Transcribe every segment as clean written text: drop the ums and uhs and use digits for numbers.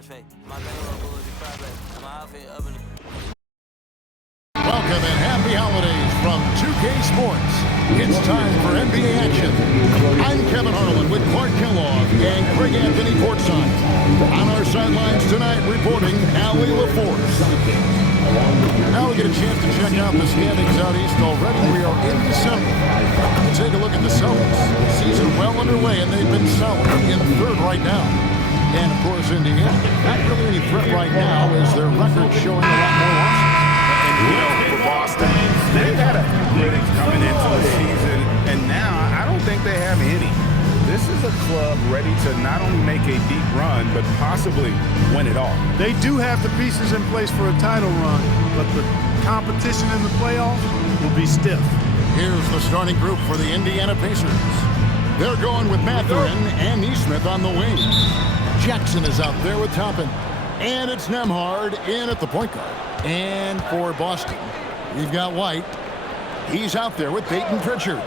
Welcome and happy holidays from 2K Sports. It's time for NBA action. I'm Kevin Harlan with Clark Kellogg and Craig Anthony courtside. On our sidelines tonight, reporting Allie LaForce. Now we get a chance to check out the standings out east already. We are in December. Take a look at the Celtics. Season well underway, and they've been solid in third right now. And, of course, Indiana. Not really any threat right now as their record showing a lot more losses. You know, for Boston, they had a critics coming into the season, and now I don't think they have any. This is a club ready to not only make a deep run, but possibly win it all. They do have the pieces in place for a title run, but the competition in the playoffs will be stiff. Here's the starting group for the Indiana Pacers. They're going with Mathurin and Nesmith on the wings. Jackson is out there with Toppin. And it's Nembhard in at the point guard. And for Boston, we've got White. He's out there with Peyton Pritchard.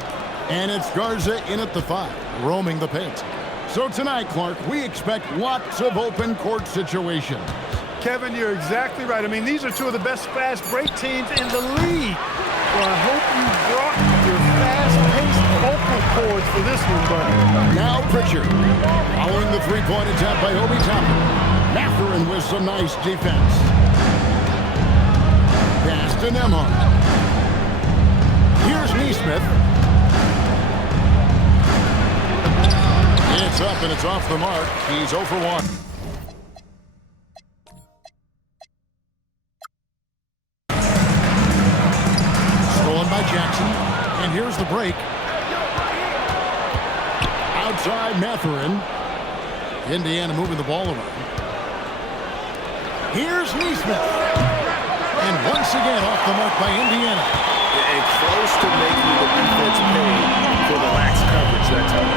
And it's Garza in at the 5, roaming the paint. So tonight, Clark, we expect lots of open court situations. Kevin, you're exactly right. I mean, these are two of the best fast break teams in the league. Well, I hope you brought your fast-paced vocal cords for this one, buddy. Now Pritchard, following the three-point attack by Obi Toppin. Mathurin with some nice defense. Pass to Nembhard. Here's Nesmith. It's up and it's off the mark. He's 0 for 1. Stolen by Jackson. And here's the break. Outside Mathurin. Indiana moving the ball around. Here's Nesmith. And once again off the mark by Indiana. It's close to making the defense pay for the lax coverage that time.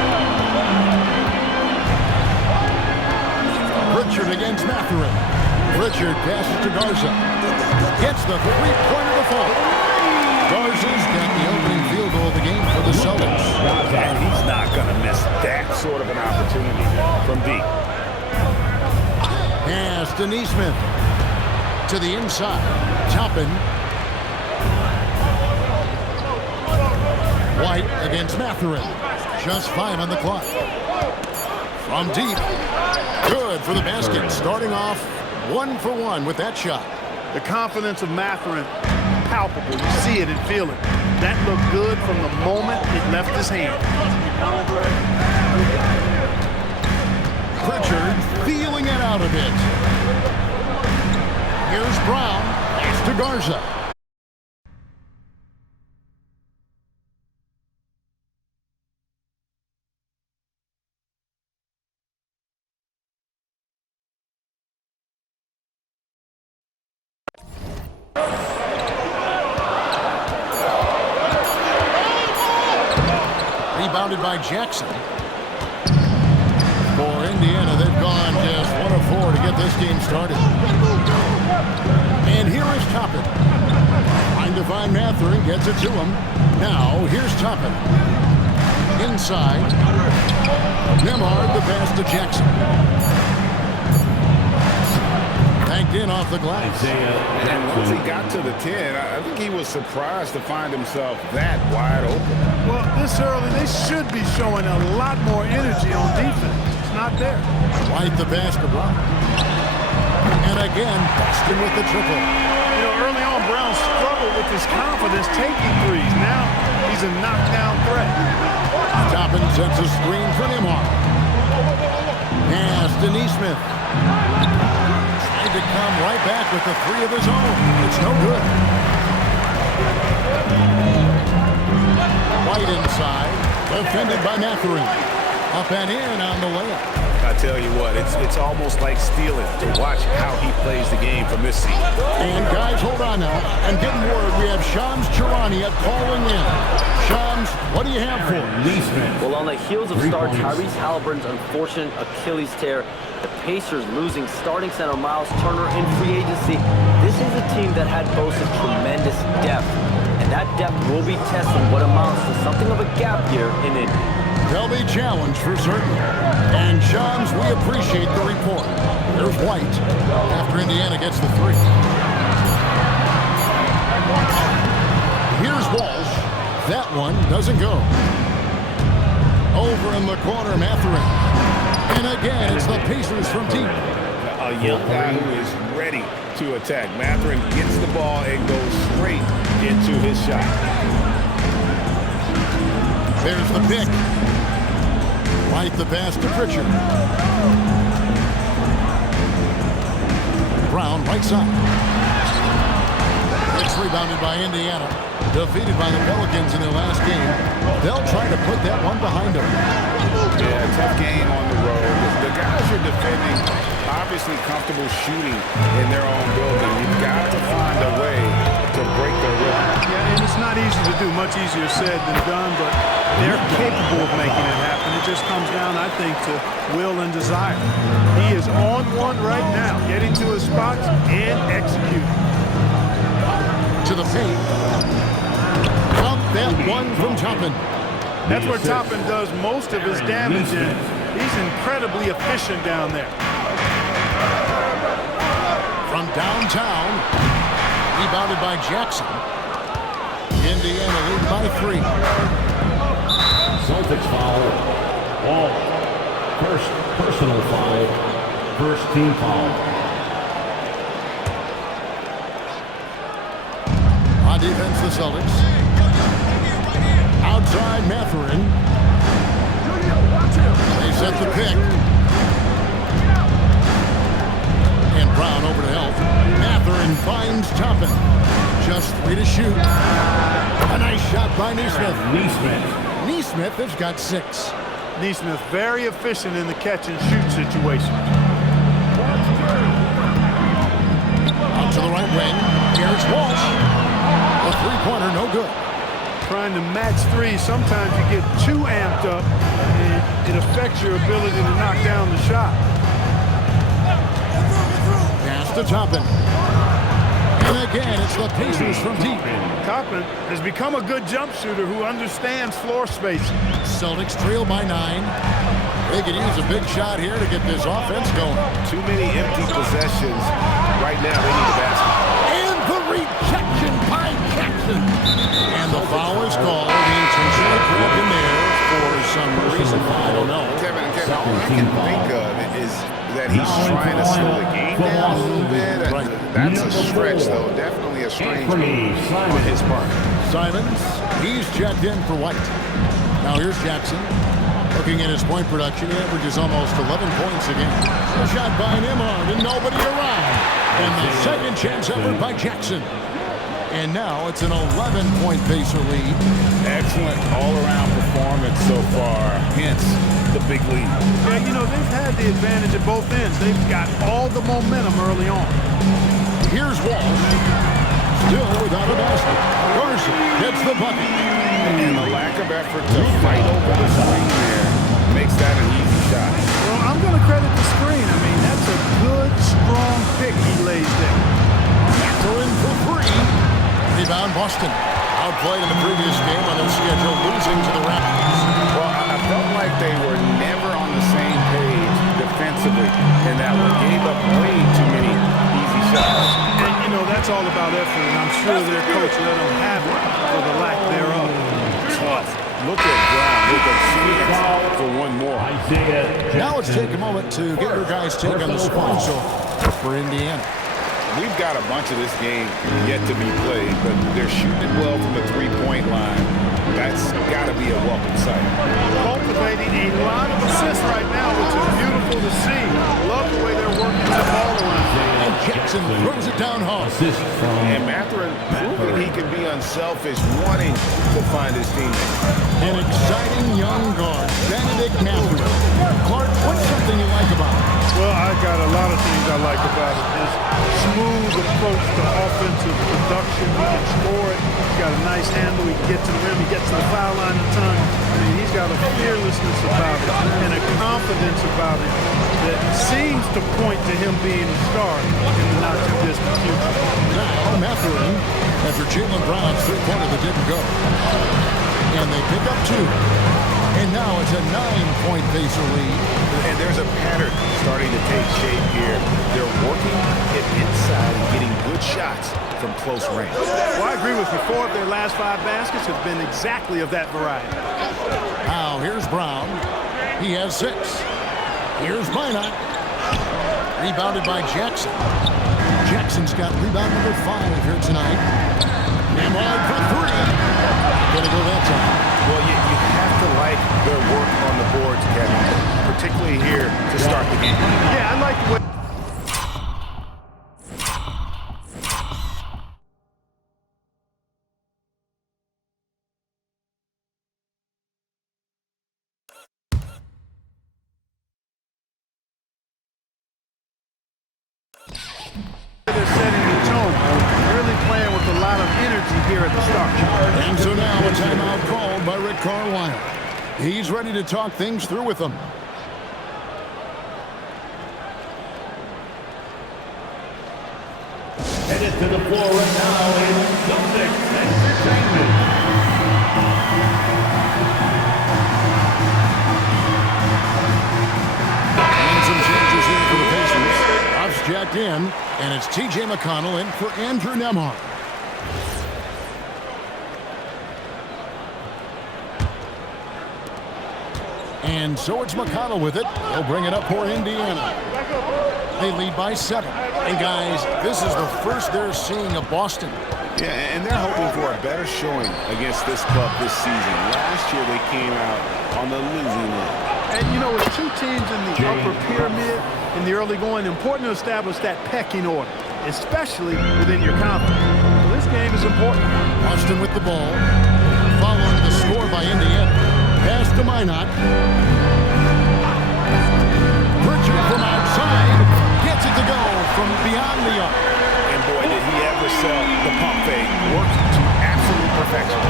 Pritchard against Mathurin. Pritchard passes to Garza. Gets the three-pointer to fall. Garza's got the opening field goal of the game for the Celtics. And he's not going to miss that sort of an opportunity from deep. Pass to Nesmith. To the inside. Toppin. White against Mathurin. Just 5 on the clock. From deep. Good for the basket. Starting off 1 for 1 with that shot. The confidence of Mathurin, palpable. You see it and feel it. That looked good from the moment it left his hand. Pritchard feeling it out a bit. Here's Brown. Pass to Garza. Rebounded by Jackson. For Indiana, they've gone just 1 of 4 to get this game started. And here is Toppin. Trying to find Mathurin, gets it to him. Now, here's Toppin. Inside. Nembhard, the pass to Jackson. Banked in off the glass. And once he got to the 10, I think he was surprised to find himself that wide open. Well, this early, they should be showing a lot more energy on defense. It's not there. White the pass to Brown. And again, Boston with the triple. You know, early on, Brown struggled with his confidence taking threes. Now, he's a knockdown threat. Toppin sets a screen for Nembhard. Pass to Nesmith. Trying to come right back with the 3 of his own. It's no good. White inside. Defended by Mathurin. Up and in on the layup. I tell you what, it's almost like stealing to watch how he plays the game from this seat. And guys, hold on now. I'm getting word we have Shams Charania calling in. Shams, what do you have for us? Well, on the heels of star Tyrese Halliburton's unfortunate Achilles tear, the Pacers losing starting center Miles Turner in free agency, this is a team that had boasted tremendous depth. And that depth will be testing what amounts to something of a gap year in Indy. They'll be challenged for certain. And Shams, we appreciate the report. There's White after Indiana gets the three. Here's Walsh. That one doesn't go. Over in the corner, Mathurin. And again, it's the Pacers from deep. A young guy who is ready to attack. Mathurin gets the ball and goes straight into his shot. There's the pick. White the pass to Pritchard. Brown right side. It's rebounded by Indiana. Defeated by the Pelicans in their last game. They'll try to put that one behind them. Yeah, tough game on the road. The guys you're defending obviously comfortable shooting in their own building. You've got to find a way to break their rhythm. Yeah, and it's not easy to do. Much easier said than done, but they're capable of making it happen. It just comes down, I think, to will and desire. He is on one right now, getting to his spots and executing. To the paint. Up that one from Toppin. That's where Toppin does most of his damage, and he's incredibly efficient down there. From downtown, rebounded by Jackson. Indiana lead by 3. Celtics foul. Ball. First personal foul. First team foul. On defense, the Celtics. Outside, Mathurin. They set the pick. And Brown over to help. Mathurin finds Toppin. Just 3 to shoot. A nice shot by Neesmith. Neesmith has got 6. Neesmith very efficient in the catch and shoot situation. Out to the right wing. Here's Walsh. A three-pointer, no good. Trying to match three, sometimes you get too amped up and it affects your ability to knock down the shot. Pass to Toppin. And again, it's the Pacers from deep. Toppin has become a good jump shooter who understands floor spacing. Celtics trail by 9. They could use a big shot here to get this offense going. Too many empty possessions. Right now, they need a basket. And the rejection by Jackson. And the foul is called. He intentionally broke in there for some reason. I don't know. Kevin, all I can think of is that he's trying to slow the game down a little bit. Right. That's a stretch, though. Definitely a strange move on his part. Simons, he's checked in for White. Now here's Jackson. Looking at his point production, he averages almost 11 points a game. A shot by Nembhard and nobody around. And the second chance effort by Jackson. And now it's an 11-point Pacer lead. Excellent all-around performance so far, hence the big lead. Yeah, you know, they've had the advantage at both ends. They've got all the momentum early on. Here's Walsh. Still without a basket. Garza gets the bucket. And the lack of effort to fight over the screen there makes that an easy shot. Well, I'm going to credit the screen. I mean, that's a good, strong pick he lays there. Mathurin for 3. Rebound Boston. Outplayed in the previous game on their schedule, losing to the Raptors. Well, I felt like they were never on the same page defensively in that one. Gave up way too many easy shots. And, you know, that's all about effort, and I'm sure their coach let them have it for the lack thereof. Tough. Look at Brown with a chance for one more. Now let's take a moment to get your guys' take on the scoring so for Indiana. We've got a bunch of this game yet to be played, but they're shooting well from the three-point line. That's got to be a welcome sight. Cultivating a lot of assists right now, which is beautiful to see. Love the way they're working the ball around. And Jackson throws it down hard. And Mathurin proving he can be unselfish, wanting to find his teammates. An exciting young guard, Benedict Mathurin. Clark, what's something you like about him? Well, I got a lot of things I like about it. His smooth approach to offensive production. He can score it. He's got a nice handle. He can get to the rim. He gets to the foul line a ton. I mean, he's got a fearlessness about it and a confidence about it that seems to point to him being a star in the not-too-distant future. Now, Mathurin, after Jaylen Brown's three-pointer that didn't go. And they pick up 2. And now it's a 9-point Pacer lead. And there's a pattern starting to take shape here. from close range. Well, I agree with you. 4 of their last 5 baskets have been exactly of that variety. Now here's Brown. He has 6. Here's Minot. Rebounded by Jackson. Jackson's got rebound number 5 here tonight. Nembhard for 3. Gonna go that time. Well, you have to like their work on the boards, Kevin, particularly here to start the game. Yeah, I like the way. They're setting the tone, really playing with a lot of energy here at the start. And so now a timeout called by Rick Carlisle. He's ready to talk things through with them. Headed to the floor right now is Celtics Entertainment. And some changes here for the Pacers. Ruff's jacked in, and it's T.J. McConnell in for Andrew Nembhard. And so it's McConnell with it. He'll bring it up for Indiana. They lead by 7. And guys, this is the first they're seeing of Boston. Yeah, and they're hoping for a better showing against this club this season. Last year they came out on the losing end. And you know, with 2 teams in the upper pyramid in the early going, important to establish that pecking order, especially within your conference. So this game is important. Boston with the ball. Following the score by Indiana. Pass to Minot. Pritchard from outside. Gets it to go from beyond the arc. And boy, did he ever sell the pump fake. Worked to absolute perfection.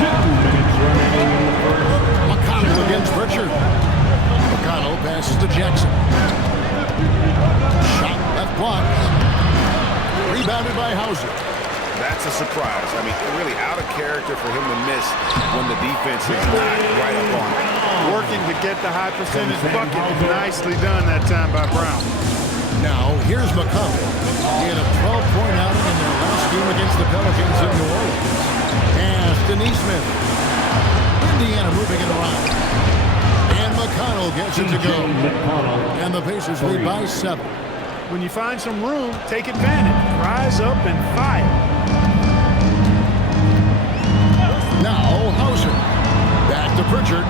2 minutes remaining in the first. McConnell against Pritchard. McConnell passes to Jackson. Shot left block. Rebounded by Hauser. That's a surprise. I mean, really out of character for him to miss when the defense is not right up on him. Working to get the high percentage bucket. Nicely done that time by Brown. Now, here's McConnell. He had a 12-point outing in their last game against the Pelicans in New Orleans. Pass to Neesmith. Indiana moving it around. And McConnell gets it to go. And the Pacers lead by 7. When you find some room, take advantage. Rise up and fire. Now, Hauser. Back to Pritchard.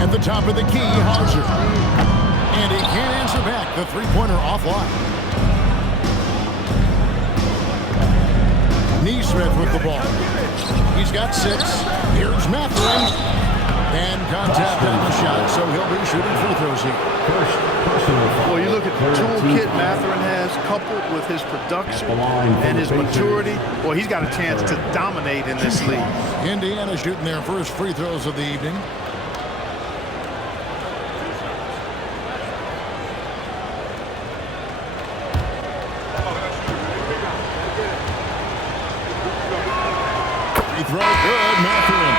At the top of the key, Hauser. And he can't answer back. The three-pointer offline. Neesmith with the ball. He's got 6. Here's Mathurin. And contact on the shot, so he'll be shooting free throws here. First personal foul. Well, you look at the toolkit Mathurin has, coupled with his production and his maturity. Well, he's got a chance to dominate in this league. Indiana shooting their first free throws of the evening. Free throw good, Mathurin.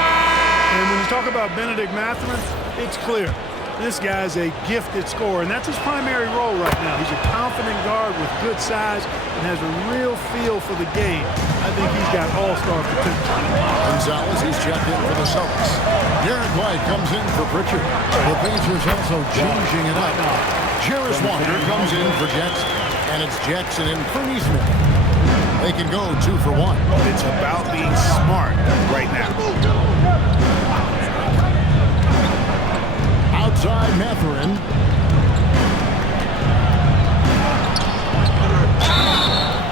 And when you talk about Benedict Mathurin, it's clear. This guy's a gifted scorer, and that's his primary role right now. He's a confident guard with good size and has a real feel for the game. I think he's got all-star potential. Gonzalez, he's checked in for the Celtics. Derek White comes in for Pritchard. The Pacers also changing it up. Jarris Walker comes in for Jackson. And it's Jackson in for Neesmith. They can go 2 for 1. It's about being smart right now. Outside Mathurin.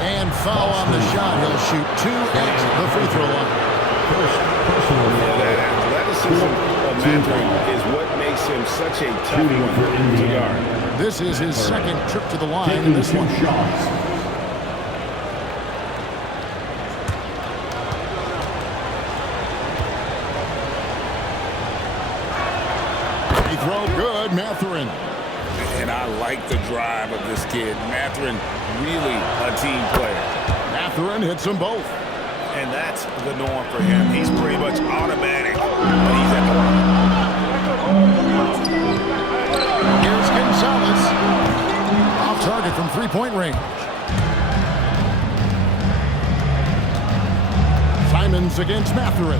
And foul on the shot. He'll shoot 2 at the free throw line. First personal foul. That athleticism of Mathurin is what makes him such a tough Shooting one for to Indiana. guard. This is his second trip to the line in Taking this 2 one. shots. Free throw good, Mathurin. And I like the drive of this kid. Mathurin, really a team player. Mathurin hits them both. And that's the norm for him. He's pretty much automatic when he's at the line. Here's Gonzalez. Off target from three-point range. Simons against Mathurin.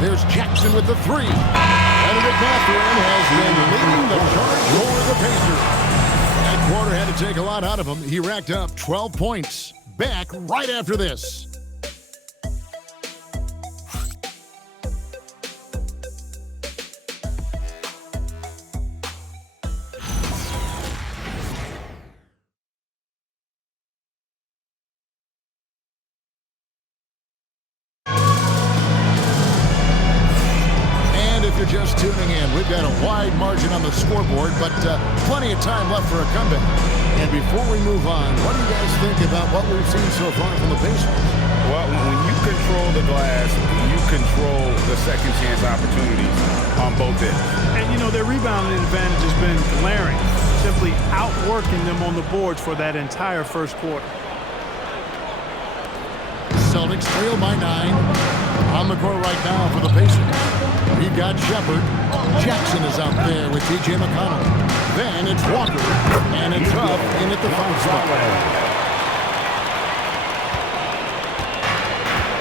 There's Jackson with the three. And Rick Mathurin has been leading the charge for the Pacers. That quarter had to take a lot out of him. He racked up 12 points. Back right after this. If you're just tuning in, we've got a wide margin on the scoreboard, but plenty of time left for a comeback. And before we move on, what do you guys think about what we've seen so far from the Pacers? Well, when you control the glass, you control the second chance opportunities on both ends. And, you know, their rebounding advantage has been glaring, simply outworking them on the boards for that entire first quarter. Celtics trail by 9. On the court right now for the Pacers. We've got Shepard. Jackson is out there with T.J. McConnell. Then it's Walker. And it's Huff in at the foul spot.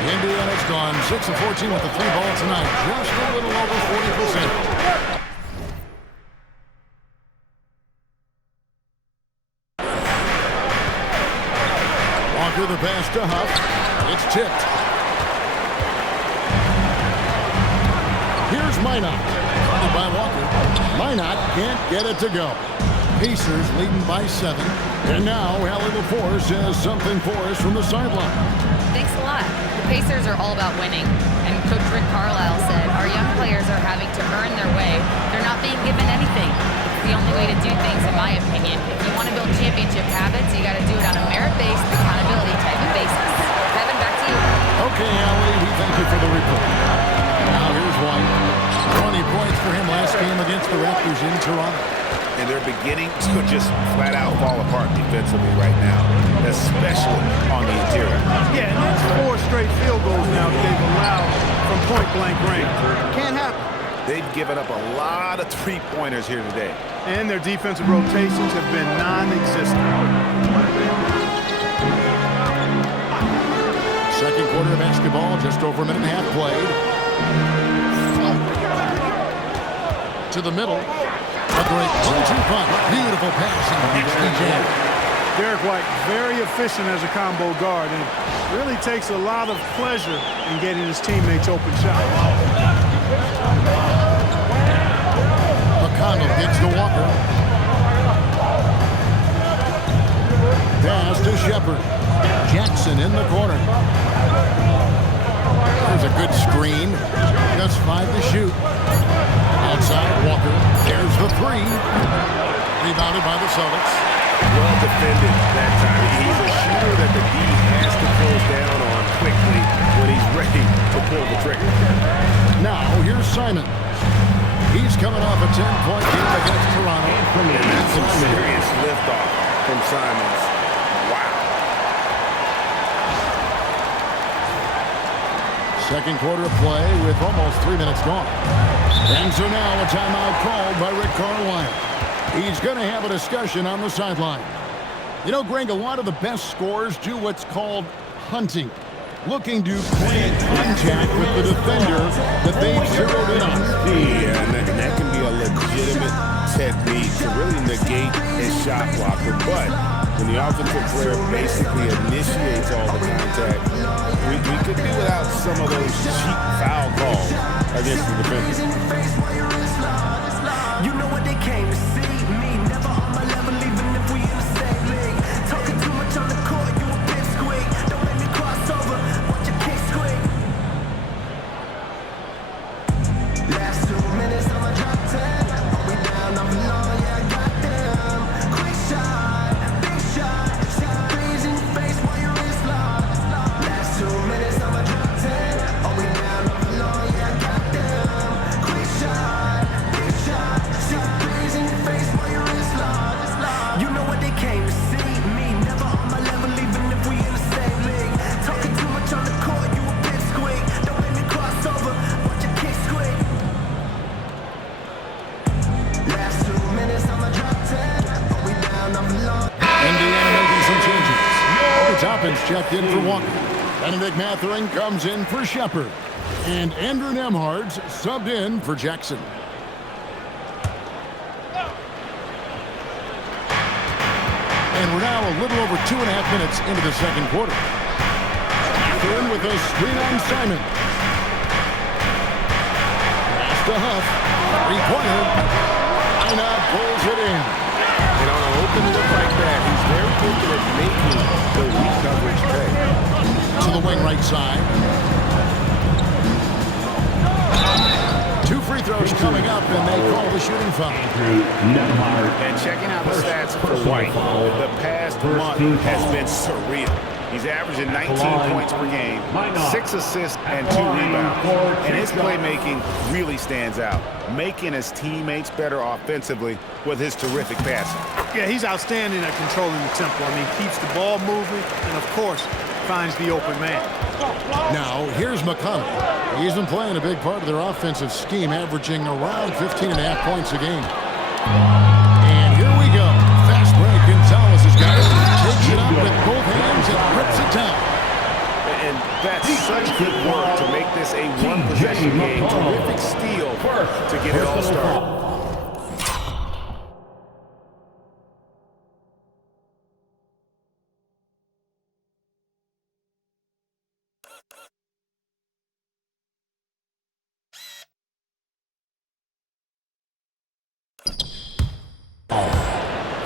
Indiana's gone 6 of 14 with the three ball tonight. Just a little over 40%. Walker the pass to Huff. It's tipped. Here's Minot. Funded by Walker. Minot can't get it to go. Pacers leading by 7. And now Allie LaForce has something for us from the sideline. Thanks a lot. The Pacers are all about winning. And Coach Rick Carlisle said our young players are having to earn their way. They're not being given anything. It's the only way to do things, in my opinion. If you want to build championship habits, you got to do it on a merit-based, accountability type of basis. Kevin, back to you. Okay, Allie, we thank you for the report. Now here's White. 20 points for him last game against the Raptors in Toronto. And they're beginning to just flat out fall apart defensively right now, especially on the interior. Yeah, and that's 4 straight field goals now that they've allowed from point-blank range. Can't happen. They've given up a lot of three-pointers here today. And their defensive rotations have been non-existent. Second quarter of basketball, just over a minute and a half played. To the middle. A great 1-2 punt. Beautiful passing. Derek White, very efficient as a combo guard, and really takes a lot of pleasure in getting his teammates open shots. McConnell gets to Walker. Pass to Shepard. Jackson in the corner. There's a good screen. Just 5 to shoot. Outside, Walker. There's the 3. Rebounded by the Celtics. Well defended that time. He's a shooter that the D has to close down on quickly when he's ready to pull the trigger. Now, here's Simon. He's coming off a 10-point game against Toronto. And that's some serious liftoff from Simons. Wow. Second quarter of play with almost 3 minutes gone. And so now a timeout called by Rick Carlisle. He's going to have a discussion on the sideline. You know, Greg, a lot of the best scorers do what's called hunting. Looking to play in contact with the defender that they've zeroed in on. Yeah, and that can be a legitimate technique to really negate a shot blocker. But when the offensive player basically initiates all the contact, we could do without some of those cheap foul calls against the defender. You know what they came to see. Me, never on my level, even if we in the same league. Talking too much on the court, you a bit squeak. Don't make me cross over, watch your kick squeak. Last 2 minutes, I'ma drop 10. Are we down, I'm low, yeah, I got them. Quick shot, big shot. Shoot the threes in your face while your wrist locked. Last 2 minutes, I'ma drop 10. Are we down, I'm low, yeah, I got them. Quick shot, big shot. Shoot the threes in your face while your wrist locked. You know what they came to see. Me, never on my level, even if we in the same league. Talking too much on the court, you a bit squeak. Don't make me cross over, watch your kick squeak. Last 2 minutes, I'm Toppin's checked in for Walker. Benedict Mathurin comes in for Shepard. And Andrew Nembhard's subbed in for Jackson. And we're now a little over 2.5 minutes into the second quarter. Mathurin with a screen on Simon. Pass to Huff. Three-pointer. Ina pulls it in. And on an open look like that, he's very good at making the weak coverage pay. To the wing right side. 2 free throws coming up, and they call the shooting foul. And checking out the stats for White, the past month has been surreal. He's averaging 19 points per game, 6 assists, and 2 rebounds. And his playmaking really stands out, making his teammates better offensively with his terrific passing. Yeah, he's outstanding at controlling the tempo. I mean, keeps the ball moving and, of course, finds the open man. Now, here's McConnell. He's been playing a big part of their offensive scheme, averaging around 15.5 points a game. And here we go. Fast break. Gonzalez has got it. Takes it up with both hands and rips it down. And that's such good work to make this a one-possession game. Terrific steal to get it all started.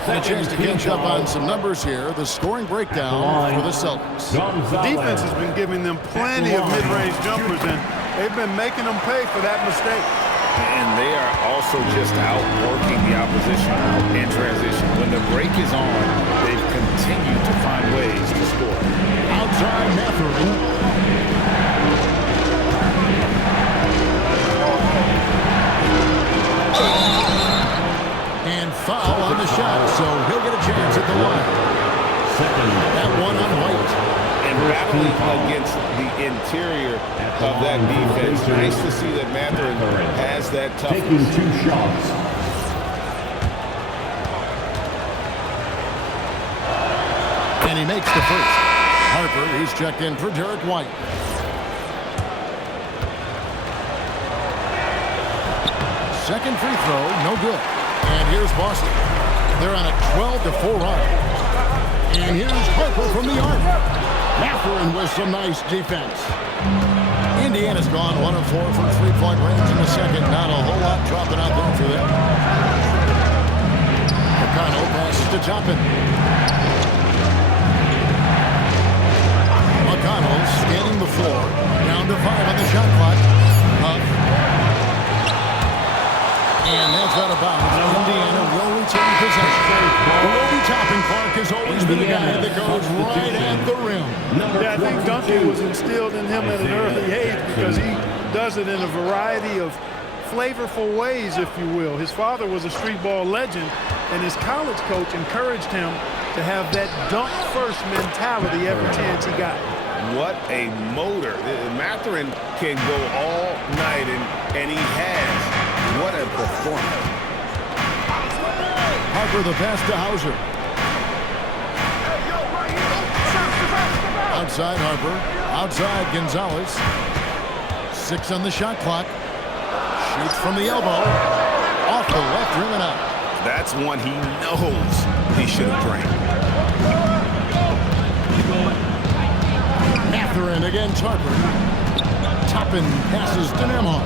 And a chance to catch up on some numbers here. The scoring breakdown for the Celtics. The defense has been giving them plenty of mid-range jumpers, and they've been making them pay for that mistake. And they are also just outworking the opposition in transition. When the break is on, they've continued to find ways to score. Outside Mathurin. And foul on the shot, so he'll get a chance at the line. That one on White. And battling against the interior of that defense. Nice to see that Mathurin has that toughness. Taking 2 shots. And he makes the first. Harper, he's checked in for Derek White. Second free throw, no good. And here's Boston. They're on a 12-4 run. And here's Harper from the arc. Mathurin with some nice defense. Indiana's gone 1 of 4 from three-point range in the second. Not a whole lot dropping out there for them. McConnell passes to Toppin. McConnell scanning the floor. Down to 5 on the shot clock. And that's out of bounds. Indiana will retain possession. Obi Toppin Clark has always been the guy that goes right at the rim. Yeah, I think dunking was instilled in him at an early age because he does it in a variety of flavorful ways, if you will. His father was a street ball legend, and his college coach encouraged him to have that dunk-first mentality every chance he got. What a motor. Mathurin can go all night, and he has. What a performance. Harper the pass to Hauser. Outside Harper. Outside Gonzalez. 6 on the shot clock. Shoots from the elbow. Off the left rim and out. That's one he knows he should have drained. Mathurin against Harper. Toppin passes to Nembhard.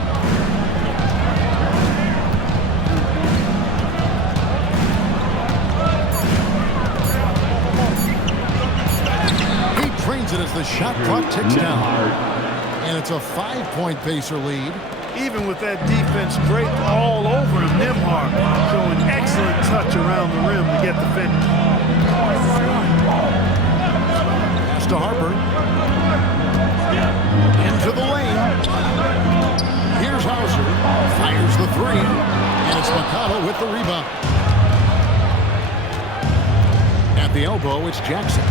Trains it as the shot clock ticks down. And it's a 5-point Pacer lead. Even with that defense draped all over him, Nembhard showing excellent touch around the rim to get the finish. Pass to Harper. Into the lane. Here's Hauser. Fires the 3. And it's McConnell with the rebound. At the elbow, it's Jackson.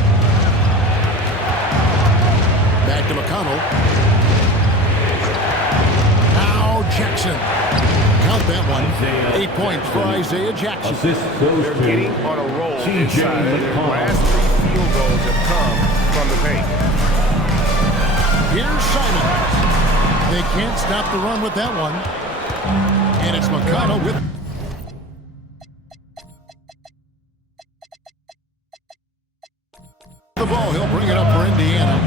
Back to McConnell. Now Jackson. Count that one. 8 points for Isaiah Jackson. They're getting on a roll inside. Their last 3 field goals have come from the paint. Here's Simon. They can't stop the run with that one. And it's McConnell with the ball. He'll bring it up for Indiana.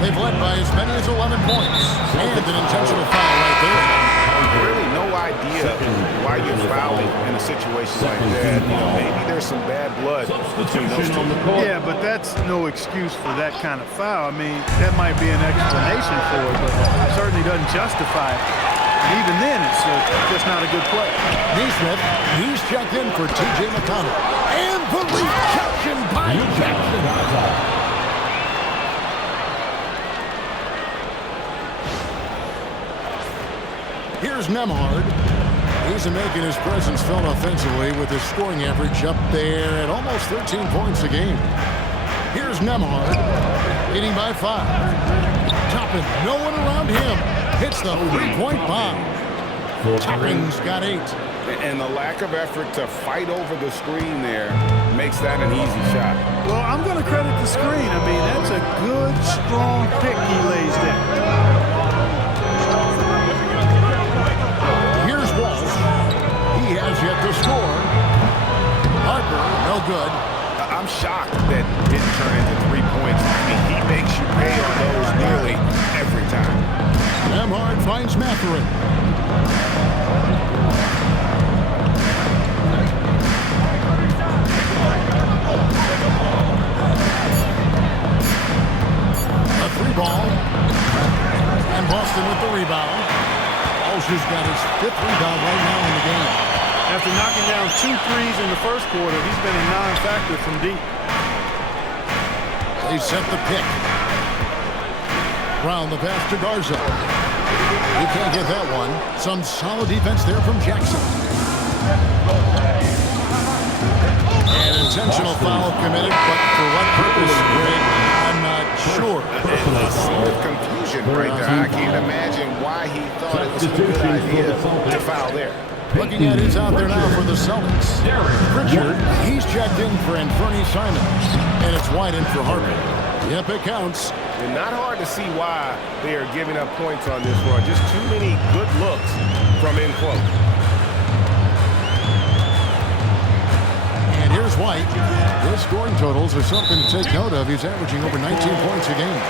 They've led by as many as 11 points. And an intentional foul right there. Really no idea why you're fouling in a situation like that. You know, maybe there's some bad blood between those two. Yeah, but that's no excuse for that kind of foul. I mean, that might be an explanation for it, but it certainly doesn't justify it. And even then, it's just not a good play. Neesmith, he's checked in for T.J. McConnell. And the reception by Jackson. Here's Nembhard. He's making his presence felt offensively with his scoring average up there at almost 13 points a game. Here's Nembhard, leading by 5. Toppin, no one around him. Hits the three-point bomb. Toppin's got 8. And the lack of effort to fight over the screen there makes that an easy shot. Well, I'm going to credit the screen. I mean, that's a good, strong pick he lays there. He has yet to score. Harper, no good. I'm shocked that didn't turn into 3 points. I mean, he makes you pay on those nearly every time. Nembhard finds Mathurin. A 3-ball. And Boston with the rebound. Olsher's got his 5th rebound right now in the game. After knocking down 2 threes in the first quarter, he's been a non-factor from deep. They set the pick. Brown the pass to Garza. He can't get that one. Some solid defense there from Jackson. An intentional foul committed, but for what purpose, Greg, I'm not sure. A scene of confusion right there. I can't imagine why he thought it was a good idea to foul there. Looking at who's out there now for the Celtics. Pritchard, he's checked in for Anfernee Simons. And it's wide in for Harper. Yep, it counts. And not hard to see why they are giving up points on this run. Just too many good looks from in close. And here's White. His scoring totals are something to take note of. He's averaging over 19 points a game.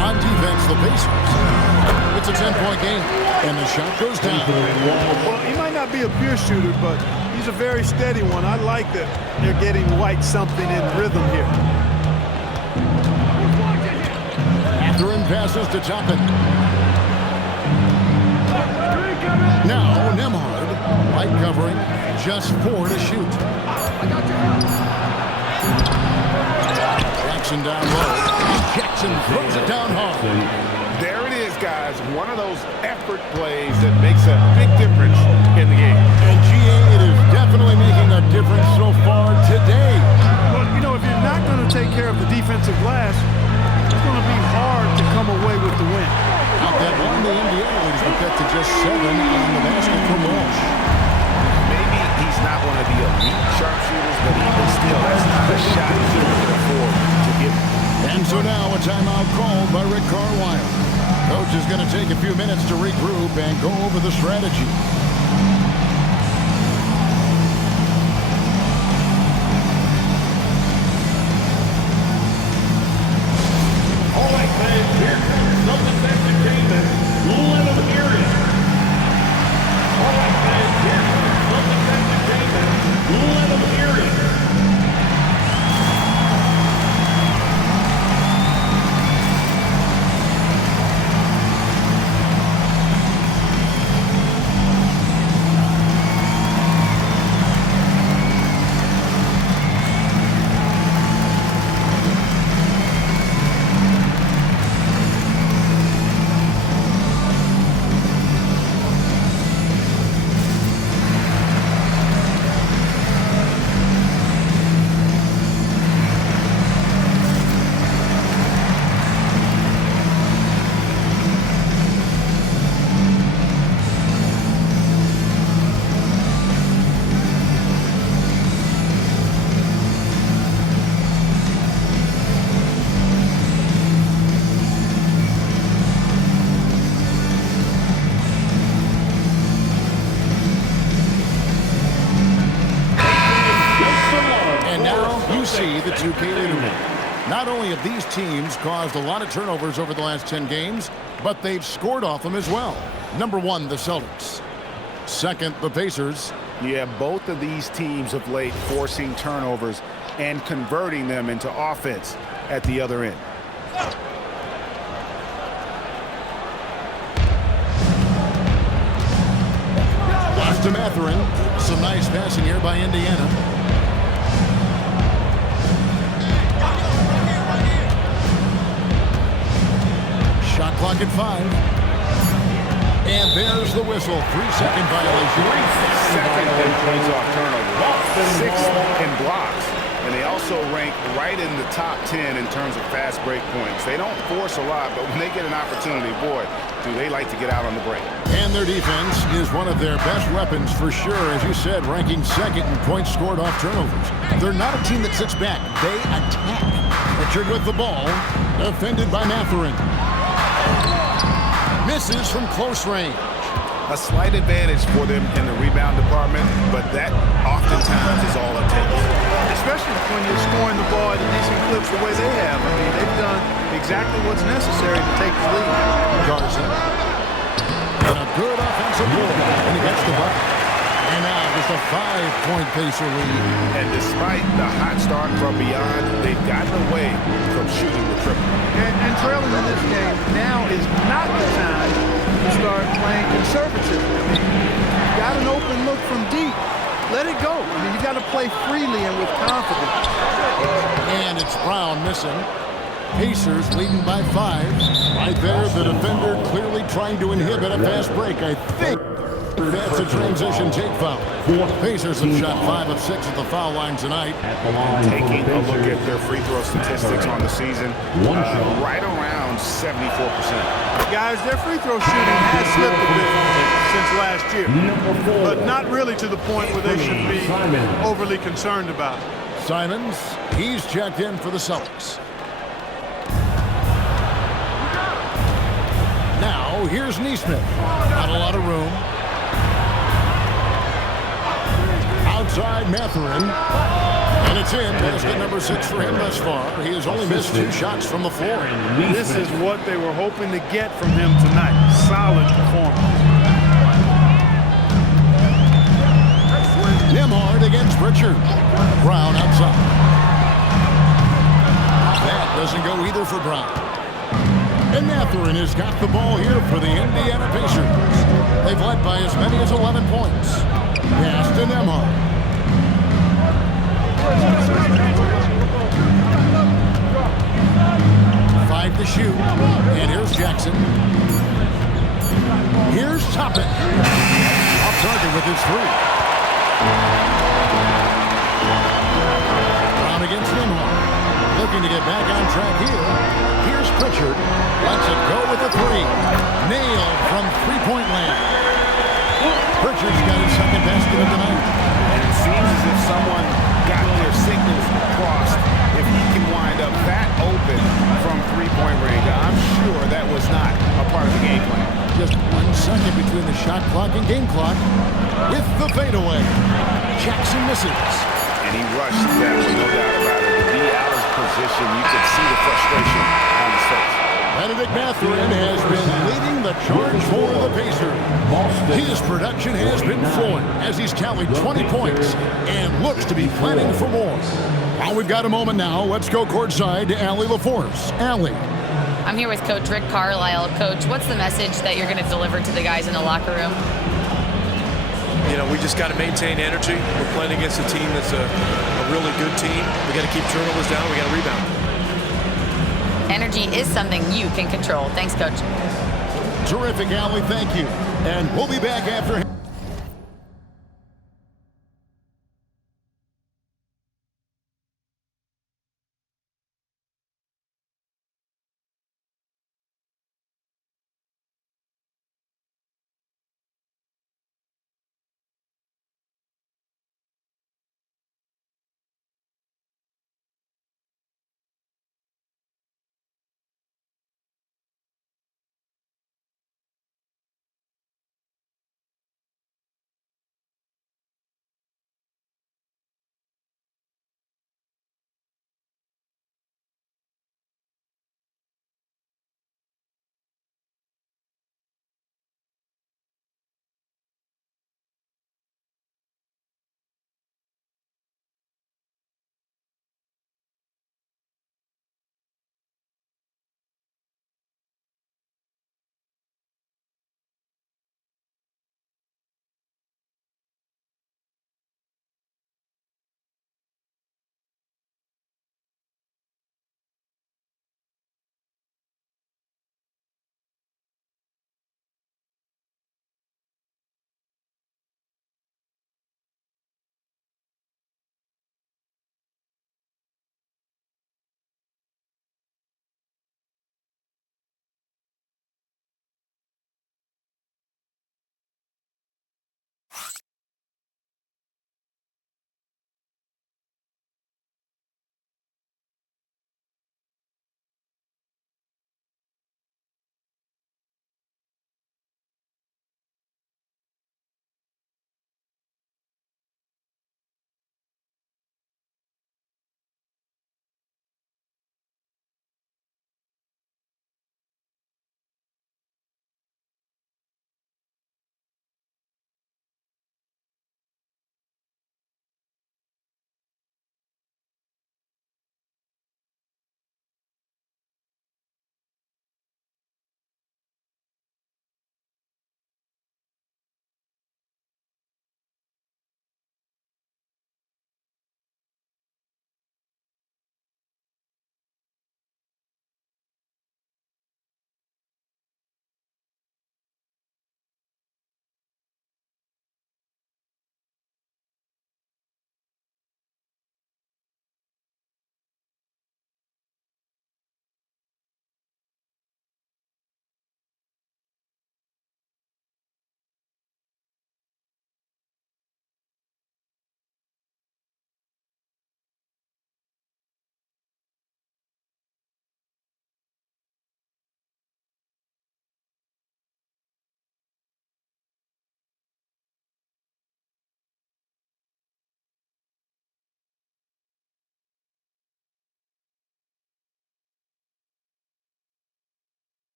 On defense, the Pacers. It's a 10-point game, and the shot goes down. Well, he might not be a pure shooter, but he's a very steady one. I like that they're getting White something in rhythm here. Mathurin passes to Toppin. Now Nembhard, White covering, just 4 to shoot. Jackson down low. Jackson throws it down hard. There it is, guys. One of those effort plays that makes a big difference in the game. And GA, it is definitely making a difference so far today. Well, you know, if you're not going to take care of the defensive glass, it's going to be hard to come away with the win. Out that one, the Indiana leads the bet to just 7 on the basket for Walsh. Maybe he's not one of the elite sharpshooters, but even still, that's not a shot he can afford to give. And so now a timeout called by Rick Carlisle. Coach is going to take a few minutes to regroup and go over the strategy. All right, fans, here comes Celtics Entertainment. Let them hear it. All right, fans, here comes Celtics Entertainment. Let them hear it. you see the 2K leaderboard. Not only have these teams caused a lot of turnovers over the last 10 games, but they've scored off them as well. Number 1, the Celtics. Second, the Pacers. Yeah, both of these teams of late forcing turnovers and converting them into offense at the other end. Pass to Mathurin. Some nice passing here by Indiana. Shot clock at 5. And there's the whistle. 3-second violation. 3-second points off turnover. 6th in blocks. And they also rank right in the top 10 in terms of fast break points. They don't force a lot, but when they get an opportunity, boy, do they like to get out on the break. And their defense is one of their best weapons for sure. As you said, ranking 2nd in points scored off turnovers. They're not a team that sits back. They attack. Richard with the ball. Defended by Mathurin. Misses from close range. A slight advantage for them in the rebound department, but that oftentimes is all it takes. Especially when you're scoring the ball at a decent clip the way they have. I mean, they've done exactly what's necessary to take the lead. Garza. And a good offensive ball. And he gets the bucket. And now just a 5-point Pacer lead. And despite the hot start from beyond, they've gotten away from shooting the triple. And trailing in this game now is not the time to start playing conservative. I mean, you got an open look from deep. Let it go. I mean, you got to play freely and with confidence. And it's Brown missing. Pacers leading by 5. Right there, the defender clearly trying to inhibit a fast break. I think that's a transition take foul. Pacers have shot 5 of 6 at the foul line tonight. Taking a look at their free throw statistics on the season, right around 74%. Guys, their free throw shooting has slipped a bit since last year, but not really to the point where they should be overly concerned about it. Simons, he's checked in for the Celtics. Now, here's Neesmith. Not a lot of room. Outside Mathurin. And it's in. Basket number 6 for him thus far. He has only missed 2 shots from the floor. This is what they were hoping to get from him tonight. Solid performance. Nembhard against Pritchard. Brown outside. That doesn't go either for Brown. And Mathurin has got the ball here for the Indiana Pacers. They've led by as many as 11 points. Pass to Nembhard. 5 to shoot. And here's Jackson. Here's Toppin. Off target with his 3. Brown against Nembhard. Looking to get back on track here. Here's Pritchard. Lets it go with the 3. Nailed from three-point land. Pritchard's got his 2nd basket of the night. And it seems as if someone got their signals crossed. If he can wind up that open from three-point range, I'm sure that was not a part of the game plan. Just 1 second between the shot clock and game clock. With the fadeaway. Jackson misses. And he rushed that one, no doubt about it. To be out of position, you could see the frustration on his face. Benedict Mathurin has been leading the charge for the Pacers. His production has been flowing as he's tallied 20 points and looks to be planning for more. Well, we've got a moment now. Let's go courtside to Allie LaForce. Allie. I'm here with Coach Rick Carlisle. Coach, what's the message that you're going to deliver to the guys in the locker room? You know, we just got to maintain energy. We're playing against a team that's a really good team. We got to keep turnovers down. We got to rebound. Energy is something you can control. Thanks, Coach. Terrific, Allie. Thank you. And we'll be back after...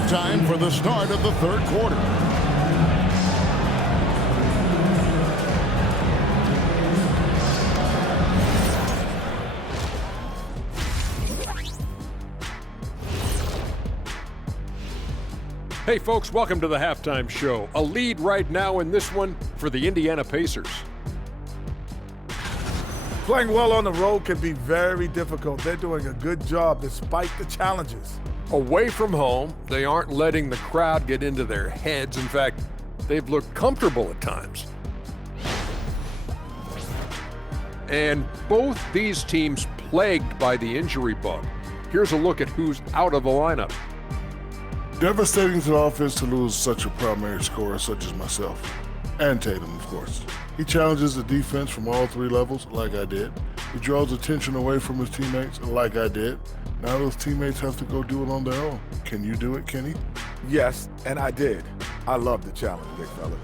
halftime for the start of the third quarter. Hey folks, welcome to the halftime show. A lead right now in this one for the Indiana Pacers. Playing well on the road can be very difficult. They're doing a good job despite the challenges. Away from home, they aren't letting the crowd get into their heads. In fact, they've looked comfortable at times. And both these teams plagued by the injury bug. Here's a look at who's out of the lineup. Devastating to the offense to lose such a primary scorer such as myself. And Tatum, of course. He challenges the defense from all three levels, like I did. He draws attention away from his teammates, like I did. Now those teammates have to go do it on their own. Can you do it, Kenny? Yes, and I did. I love the challenge, big fella.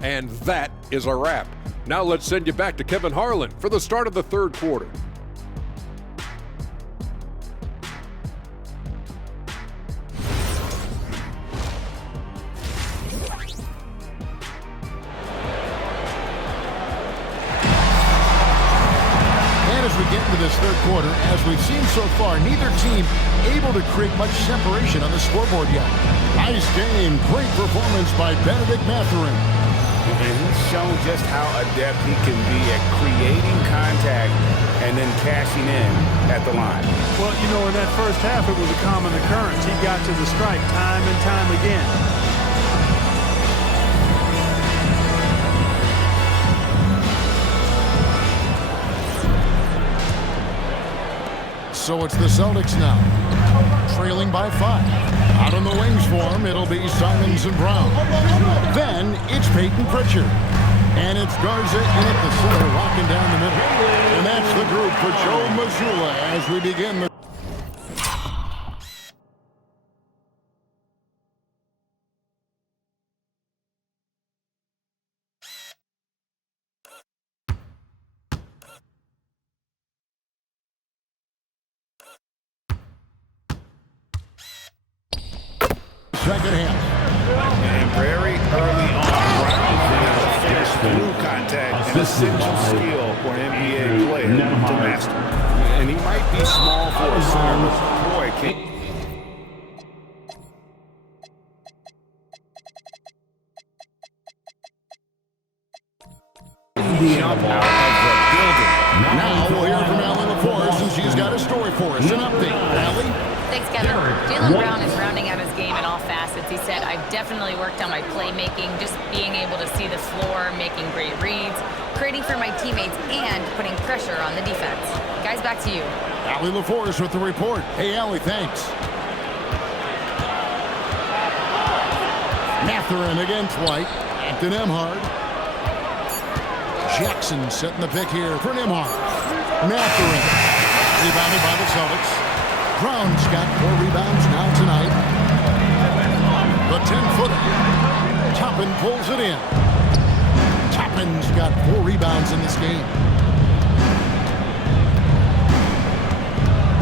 And that is a wrap. Now let's send you back to Kevin Harlan for the start of the third quarter. This third quarter, as we've seen so far, neither team able to create much separation on the scoreboard yet. Nice game, great performance by Bennedict Mathurin. And he's shown just how adept he can be at creating contact and then cashing in at the line. Well, you know, in that first half, it was a common occurrence. He got to the stripe time and time again. So it's the Celtics now, trailing by 5. Out on the wings for him, it'll be Simons and Brown. Then it's Peyton Pritchard. And it's Garza in at the center, rocking down the middle. And that's the group for Joe Mazzulla as we begin the second half. And very early on, Brown finished through contact, an essential skill for an NBA player to master. And he might be small for a center, but boy, can jump out of the building. Now we'll hear from Allie LaForce, and she's got a story for us. An update, Allie. Thanks, Kevin. Jaylen Brown is rounding out his game in all facets. He said, I've definitely worked on my playmaking, just being able to see the floor, making great reads, creating for my teammates, and putting pressure on the defense. Guys, back to you. Allie LaForce with the report. Hey, Allie, thanks. Mathurin against White. To Nembhard. Jackson setting the pick here for Nembhard. Mathurin. Rebounded by the Celtics. Brown's got 4 rebounds now tonight. The 10-footer. Toppin pulls it in. Toppin's got 4 rebounds in this game.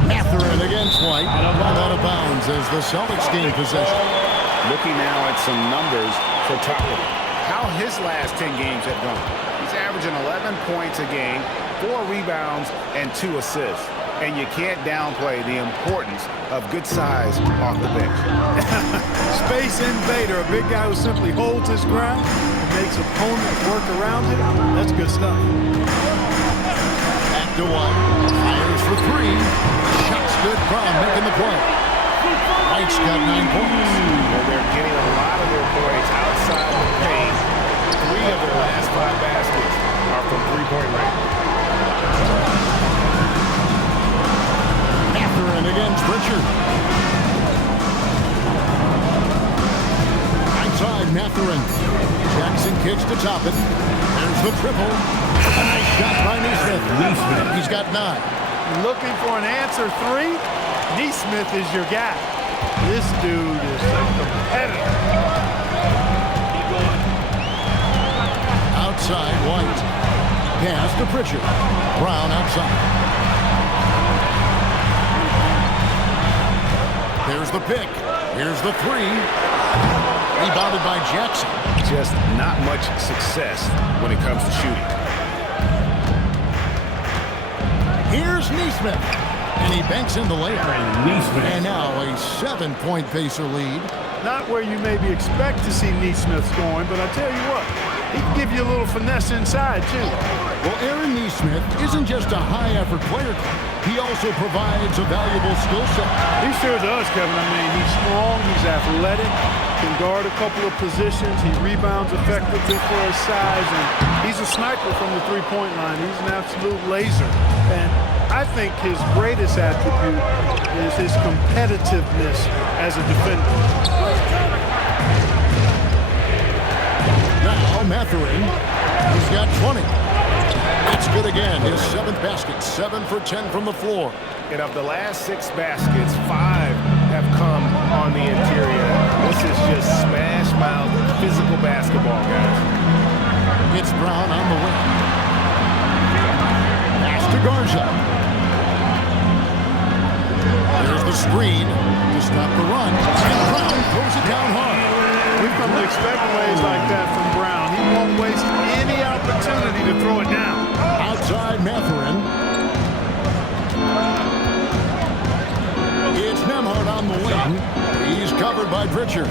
Mathurin against White. Ball out of bounds as the Celtics gain possession. Looking now at some numbers for Toppin. How his last 10 games have gone. He's averaging 11 points a game, 4 rebounds, and 2 assists. And you can't downplay the importance of good size off the bench. Space invader, a big guy who simply holds his ground and makes opponents work around him. That's good stuff. Back to White. Fires for 3. Shot's good. Brown making the play. White's got 9 points. They're getting a lot of their points outside the paint. 3 of their last 5 baskets are from three-point range. Mathurin against Pritchard. Inside Mathurin. Jackson kicks to Toppin. There's the triple. A nice shot by Nesmith. He's got 9. Looking for an answer 3? Nesmith is your guy. This dude is a competitor. Outside, White. Pass to Pritchard. Brown outside. There's the pick. Here's the three. Rebounded by Jackson. Just not much success when it comes to shooting. Here's Neesmith. And he banks in the layup. And now a 7-point Pacer lead. Not where you maybe expect to see Neesmith scoring, but I tell you what, he can give you a little finesse inside, too. Well, Aaron Neesmith isn't just a high-effort player. He also provides a valuable skill set. He sure does, Kevin. I mean, he's strong, he's athletic, can guard a couple of positions, he rebounds effectively for his size, and he's a sniper from the three-point line. He's an absolute laser. And I think his greatest attribute is his competitiveness as a defender. Now Mathurin, he's got 20. That's good again. His 7th basket, 7 for 10 from the floor. And of the last 6 baskets, 5 have come on the interior. This is just smash mouth physical basketball, guys. It's Brown on the wing. Pass to Garza. There's the screen to stop the run. And Brown throws it down hard. We've come to expect plays like that from Brown. He won't waste any opportunity to throw it down. Outside Mathurin. It's Nembhard on the wing. He's covered by Pritchard.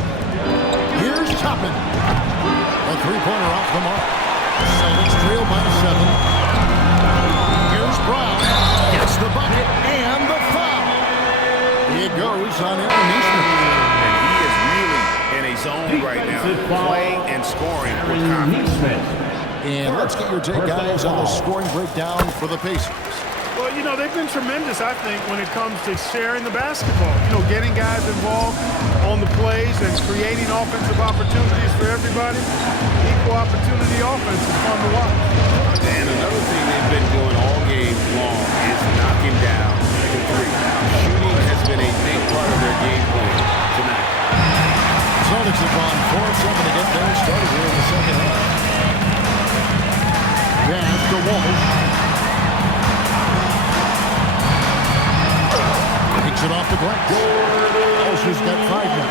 Here's Toppin. A three-pointer off the mark. Celtics trail by 7. Here's Brown. Gets the bucket and the foul. It goes on Aaron Neesmith. And he is really in a zone right now, playing and scoring with confidence. And let's get your take, guys, on the scoring breakdown for the Pacers. Well, you know, they've been tremendous, I think, when it comes to sharing the basketball. You know, getting guys involved on the plays and creating offensive opportunities for everybody. Equal opportunity offense is fun to watch. And another thing they've been doing all game long is knocking down the three. Shooting has been a big part of their game plan tonight. Celtics have gone 4-7 to get things started here in the second half. Pass to Walsh. Takes it off the glass. Walsh has got 5 now.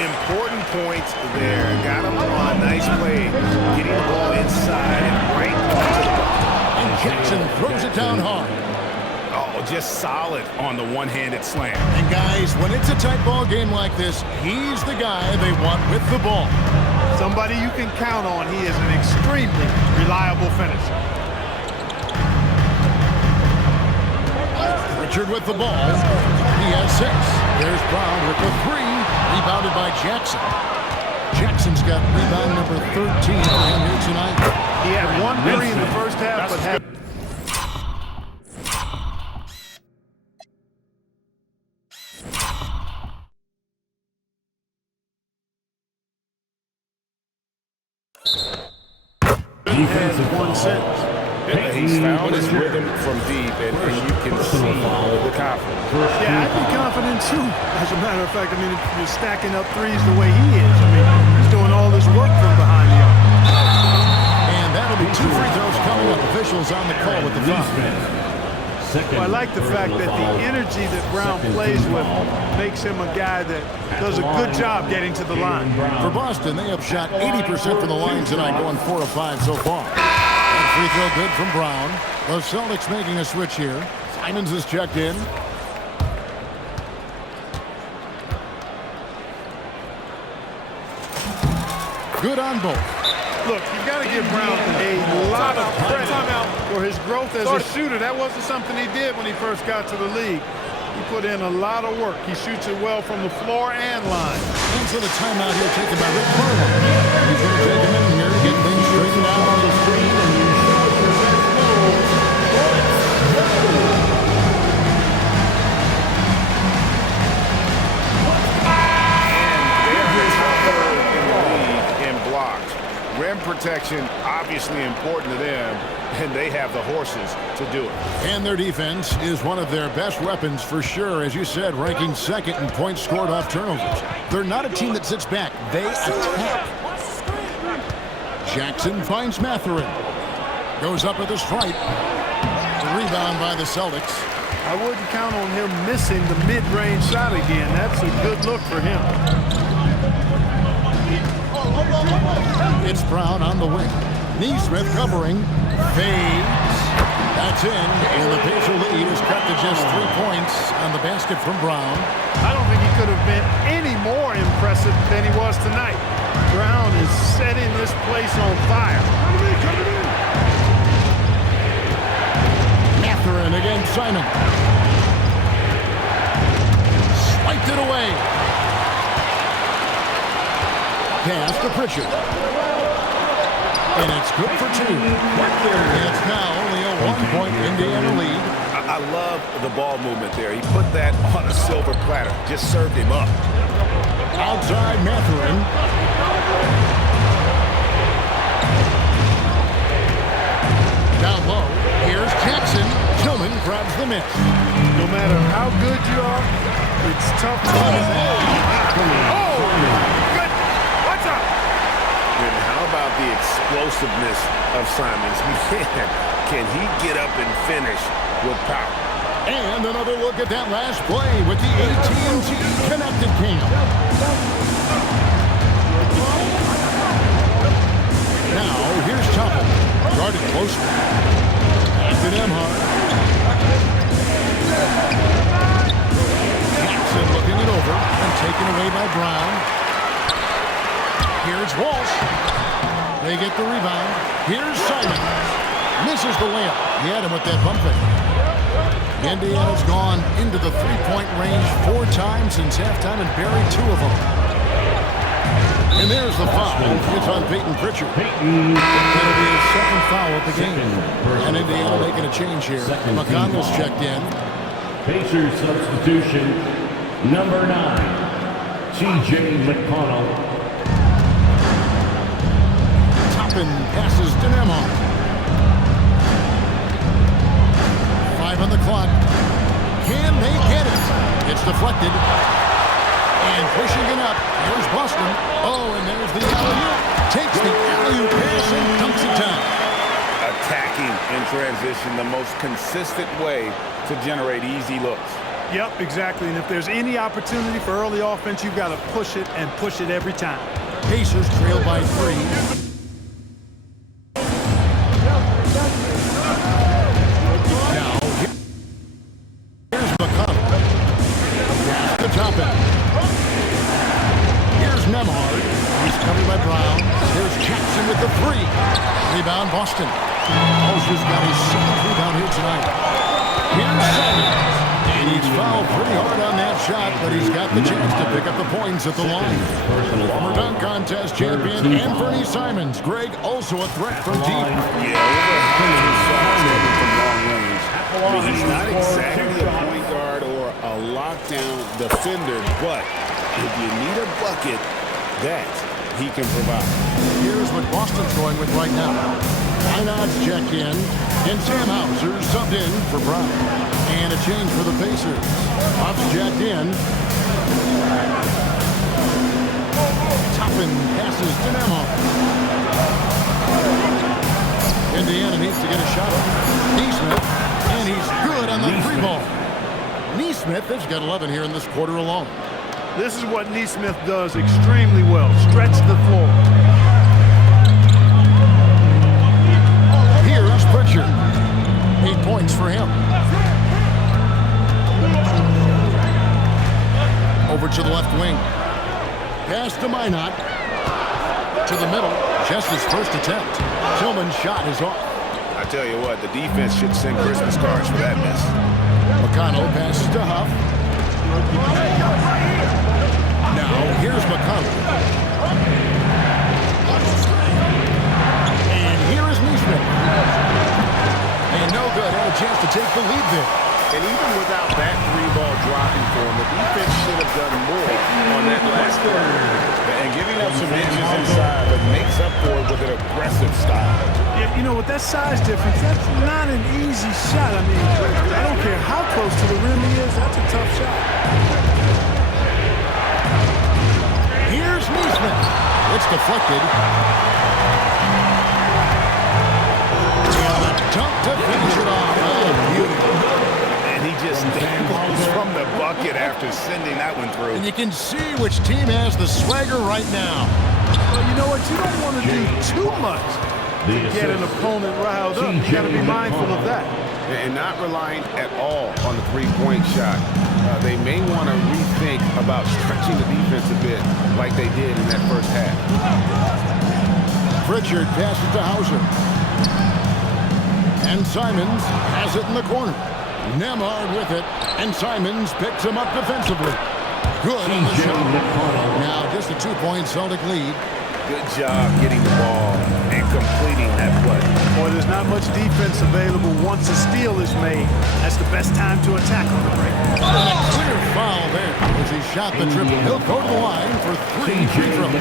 Important points there. Got him on. Nice play. Getting the ball inside and right onto the ball. And Jackson throws it down hard. Oh, just solid on the one-handed slam. And guys, when it's a tight ball game like this, he's the guy they want with the ball. Somebody you can count on. He is an extremely reliable finisher. Pritchard with the ball. He has 6. There's Brown with the 3. Rebounded by Jackson. Jackson's got rebound number 13 for him here tonight. He had 1 3 in the first half, but had... Defensive 1 sentence. He's found his rhythm from deep, and you can see the confidence. Yeah, I'd be confident too. As a matter of fact, I mean, if you're stacking up threes the way he is, I mean, he's doing all this work from behind the arc. And that'll be 2 free throws coming up. Officials on the call with the foul. Well, I like the fact that the energy that Brown plays with makes him a guy that does a good job getting to the line. For Boston, they have shot 80% from the line tonight, going 4 of 5 so far. Free throw good from Brown. The Celtics making a switch here. Simons is checked in. Good on both. Look, you've got to give Brown a lot of credit for his growth as a shooter. That wasn't something he did when he first got to the league. He put in a lot of work. He shoots it well from the floor and line. And so the timeout here taken by Rick Carlisle. He's going to take him in here, get things straightened out on the screen, and you show us your best moves. And they're the top third in the league in blocks. Rim protection, obviously important to them, and they have the horses to do it. And their defense is one of their best weapons for sure. As you said, ranking second in points scored off turnovers. They're not a team that sits back. They attack. Jackson finds Mathurin. Goes up with a stripe. The rebound by the Celtics. I wouldn't count on him missing the mid-range shot again. That's a good look for him. It's Brown on the wing. Neesmith covering. Fades. That's in. And the Pacer lead is cut to just 3 points on the basket from Brown. I don't think he could have been any more impressive than he was tonight. Brown is setting this place on fire. Mathurin against Simon. Swiped it away. Pass to Pritchard. And it's good for 2. It's now only a 1-point Indiana lead. I love the ball movement there. He put that on a silver platter. Just served him up. Outside Mathurin. Down low. Here's Jackson. Tillman grabs the miss. No matter how good you are, it's tough to Oh, good. What's up? And how about the explosiveness of Simons? Man, can he get up and finish with power? And another look at that last play with the AT&T connected cam. Now, here's Toppel. Guarded closely. Anthony Emhart. Jackson looking it over and taken away by Brown. Here's Walsh. They get the rebound. Here's Simon. Misses the layup. He had him with that bump fake. Indiana's gone into the three-point range 4 times since halftime and buried 2 of them. And there's the foul. It's on Peyton Pritchard. That'll be his second foul of the game. And Indiana making a change here. McConnell's checked in. Pacers substitution, number 9, T.J. McConnell. Toppin passes to Nembhard. 5 on the clock. Can they get it? It's deflected. And pushing it up. Here's Boston. Oh, and there's the alley-oop. Takes the alley-oop pass and dumps it down. Attacking in transition, the most consistent way to generate easy looks. Yep, exactly. And if there's any opportunity for early offense, you've got to push it and push it every time. Pacers trail by 3. Rebound, Boston. Ulster's got his 7th rebound here tonight. Here's Simons. And he's fouled pretty hard on that shot, but he's got the chance to pick up the points at the line. Former dunk contest champion Anthony Simons. Greg also a threat from deep. Yeah, from long range. I mean, he's not exactly a point guard or a lockdown defender, but if you need a bucket, that he can provide. Here's what Boston's going with right now. Einod's check in, and Sam Hauser subbed in for Brown. And a change for the Pacers. Puff's checked in. Toppin passes to Nembhard. Indiana needs to get a shot up. Neesmith, and he's good on the 3 ball. Neesmith has got 11 here in this quarter alone. This is what Neesmith does extremely well. Stretch the floor. Here's Pritchard. 8 points for him. Over to the left wing. Pass to Minot. To the middle. Just his first attempt. Tillman's shot is off. I tell you what, the defense should send Christmas cards for that miss. McConnell passes to Huff. Now, here's McConnell. And here is Neesmith. And no good. Had a chance to take the lead there. And even without that 3-ball dropping for him, the defense should have done more on that last quarter. And giving up some inches inside but makes up for it with an aggressive style. Yeah, you know, with that size difference, that's not an easy shot. I mean, I don't care how close to the rim he is, that's a tough shot. Here's Neesmith. It's deflected. And a dunk to finish it off. Oh, beautiful. And he just dangles from the bucket after sending that one through. And you can see which team has the swagger right now. Well, you know what? You don't want to do too much to get an opponent riled up. You got to be mindful of that. And not relying at all on the three-point shot. They may want to rethink about stretching the defense a bit like they did in that first half. Pritchard passes to Hauser. And Simons has it in the corner. Nembhard with it, and Simons picks him up defensively. Good on the shot. Now just a 2-point Celtic lead. Good job getting the ball and completing that play. Boy, there's not much defense available once a steal is made. That's the best time to attack on the break. And a clear foul there as he shot the triple. He'll go to the line for 3 free throws.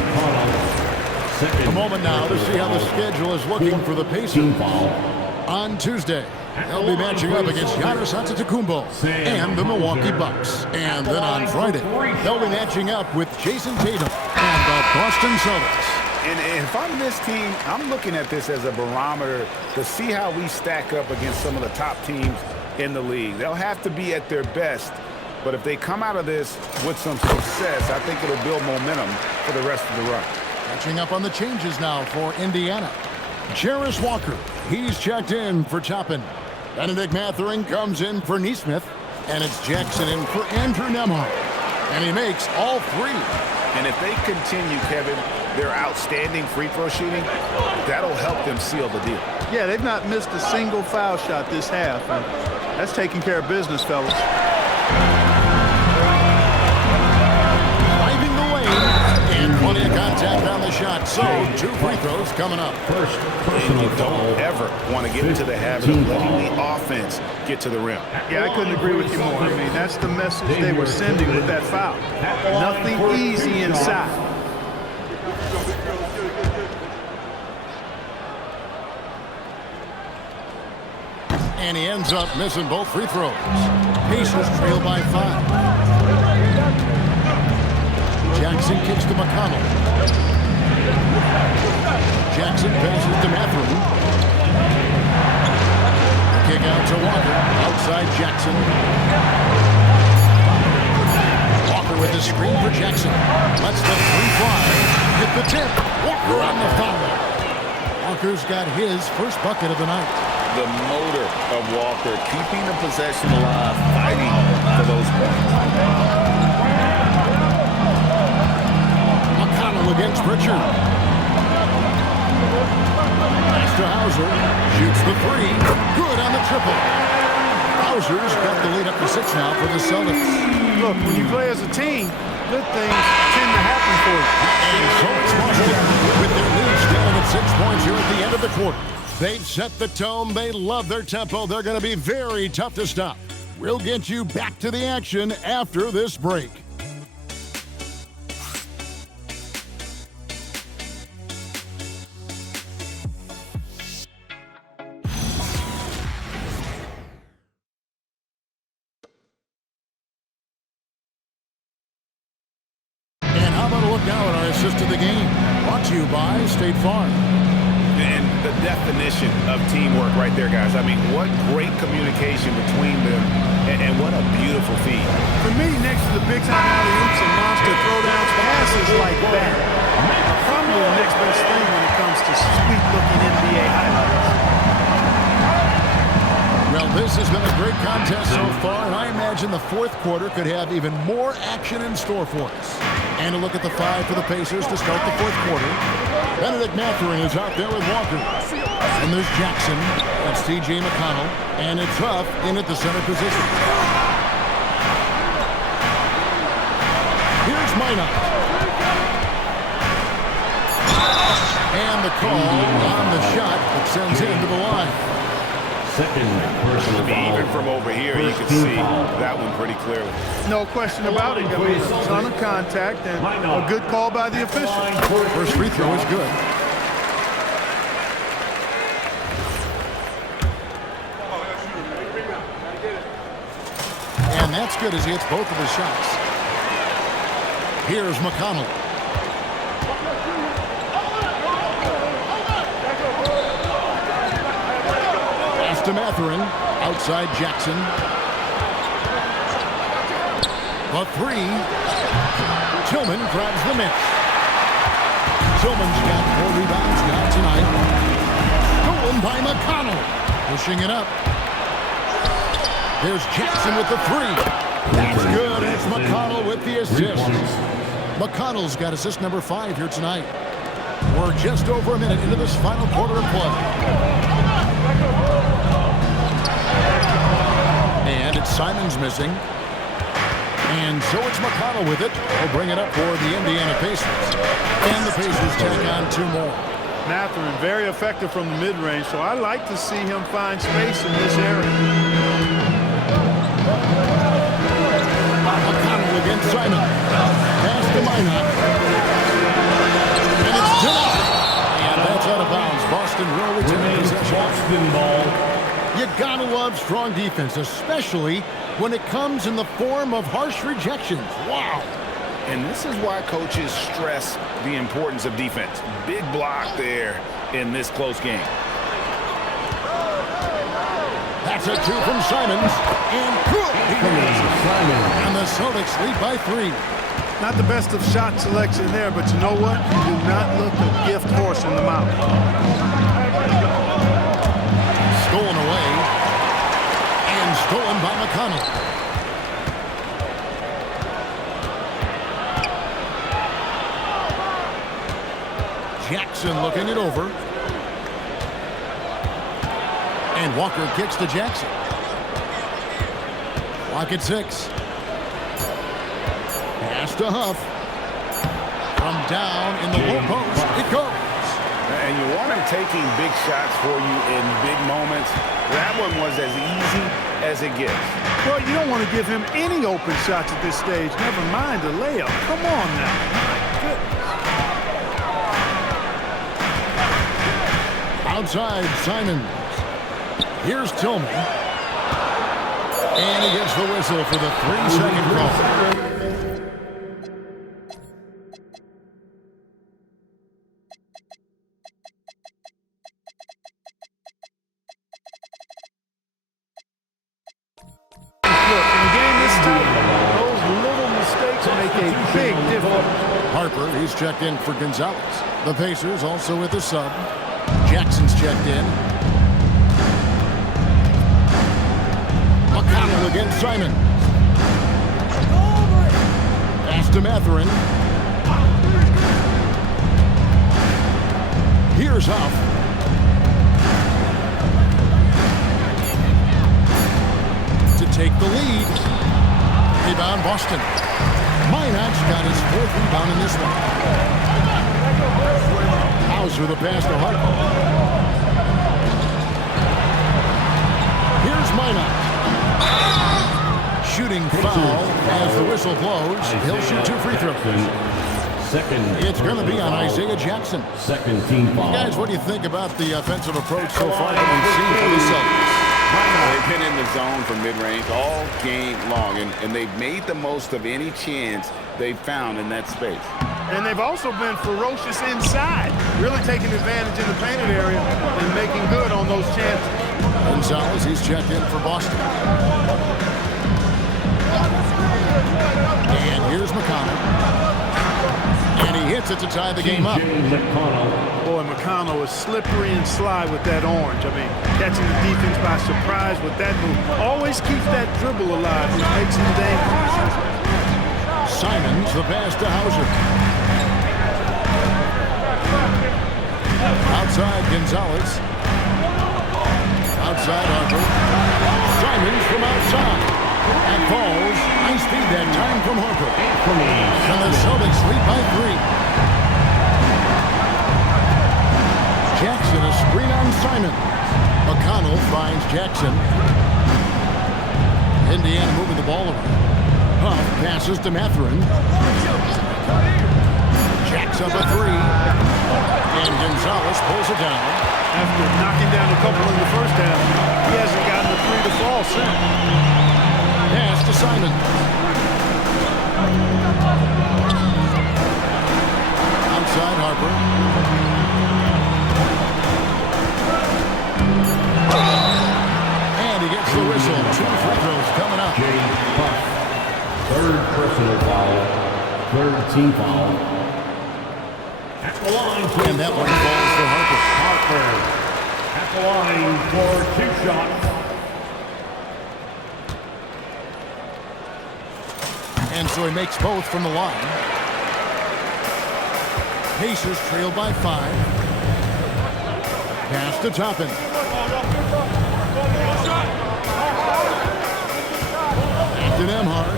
A moment now to see how the schedule is looking for the Pacers. On Tuesday, they'll be matching up against Giannis Antetokounmpo and the Milwaukee Bucks. And then on Friday, they'll be matching up with Jason Tatum and the Boston Celtics. And if I'm this team, I'm looking at this as a barometer to see how we stack up against some of the top teams in the league. They'll have to be at their best, but if they come out of this with some success, I think it'll build momentum for the rest of the run. Catching up on the changes now for Indiana. Jarris Walker, he's checked in for Toppin. Benedict Mathurin comes in for Neesmith, and it's Jackson in for Andrew Nembhard. And he makes all 3. And if they continue, Kevin, their outstanding free throw shooting, that'll help them seal the deal. Yeah, they've not missed a single foul shot this half. And that's taking care of business, fellas. Driving the lane, and plenty of contact on the shot. So 2 free throws coming up. First, and you don't ever want to get into the habit of letting the offense get to the rim. Yeah, I couldn't agree with you more. I mean, that's the message they were sending with that foul. Nothing easy inside. And he ends up missing both free throws. Pacers trail by 5. Jackson kicks to McConnell. Jackson passes to Mathurin. Kick out to Walker. Outside Jackson. Walker with the screen for Jackson. Lets the 3 fly. Hit the tip. Walker on the foul. Walker's got his first bucket of the night. The motor of Walker, keeping the possession alive, fighting for those points. McConnell against Pritchard. Pass to Hauser. Shoots the 3. Good on the triple. Hauser's got the lead up to 6 now for the Celtics. Look, when you play as a team, good things tend to happen for you. And so it's Boston with their lead standing at 6 points here at the end of the quarter. They've set the tone. They love their tempo. They're going to be very tough to stop. We'll get you back to the action after this break. And how about a look now at our assist of the game? Brought to you by State Farm. And the definition of teamwork right there, guys. I mean, what great communication between them, and what a beautiful feat. For me, next to the big-time alley-oops and monster throwdowns, passes like that are probably the next best thing when it comes to sweet-looking NBA highlights. Well, this has been a great contest so far, and I imagine the 4th quarter could have even more action in store for us. And a look at the 5 for the Pacers to start the 4th quarter. Benedict Mathurin is out there with Walker. And there's Jackson. That's T.J. McConnell. And it's Huff in at the center position. Here's Minot. And the call on the shot that sends him to the line. Second personal foul. Even from over here, you can see that one pretty clearly. No question about it. I mean, a ton of contact and a good call by the official. First free throw is good. And that's good as he hits both of his shots. Here's McConnell. Pass to Mathurin. Outside Jackson. The three. Tillman grabs the miss. Tillman's got 4 rebounds now tonight. Stolen by McConnell. Pushing it up. There's Jackson with the three. That's good. It's McConnell with the assist. McConnell's got assist number 5 here tonight. We're just over a minute into this final quarter of play. And it's Simons missing. And so it's McConnell with it. He'll bring it up for the Indiana Pacers. And the Pacers take on 2 more. Mathurin, very effective from the mid-range, so I like to see him find space in this area. McConnell against Simon. Pass to Minot. And it's denied. And that's out of bounds. Boston will return possession. Boston ball. You gotta love strong defense, especially when it comes in the form of harsh rejections. Wow. And this is why coaches stress the importance of defense. Big block there in this close game. That's a 2 from Simons. And the Celtics lead by 3. Not the best of shot selection there, but you know what? You do not look a gift horse in the mouth. Stolen away. And stolen by McConnell. Jackson looking it over. And Walker kicks to Jackson. Clock at 6. Pass to Huff. From down in the low post, it goes. And you want him taking big shots for you in big moments. That one was as easy as it gets. Well, you don't want to give him any open shots at this stage. Never mind a layup. Come on now. My goodness. Outside, Simons. Here's Tillman. And he gets the whistle for the 3-second call. Look, in a game this tight, those little mistakes make a big difference. Harper, he's checked in for Gonzalez. The Pacers also with the sub. Jackson's checked in. McConnell against Simon. Pass to Mathurin. Here's Huff. To take the lead. Rebound Boston. Minot's got his 4th rebound in this one. Hauser the pass to Harper. Here's Minot. Shooting foul as the whistle blows. He'll shoot 2 free throws. It's going to be on Isaiah Jackson. Second team foul. Guys, what do you think about the offensive approach so far that we've seen from the Celtics? They've been in the zone from mid-range all game long, and they've made the most of any chance they've found in that space. And they've also been ferocious inside, really taking advantage in the painted area and making good on those chances. Gonzalez, he's checked in for Boston. And here's McConnell. And he hits it to tie the game up. Boy, McConnell is slippery and sly with that orange. I mean, catching the defense by surprise with that move. Always keeps that dribble alive, which makes him dangerous. Simons, the pass to Hauser. Outside Gonzalez. Outside Harper. Simons from outside. And falls. High speed that time from Harper. And the Celtics lead by 3. Jackson, a screen on Simons. McConnell finds Jackson. Indiana moving the ball around. Huff passes to Mathurin. Jacks up a three. And Gonzalez pulls it down. After knocking down a couple in the first half, he hasn't gotten a three to fall since. Pass to Simon. Outside Harper. And he gets the whistle. 2 free throws coming up. James Huff. Third personal foul. Third team foul. At the line, and that one falls for Harper. Harper at the line for 2 shots. And so he makes both from the line. Pacers trail by 5. Pass to Toppin. Back to Nembhard.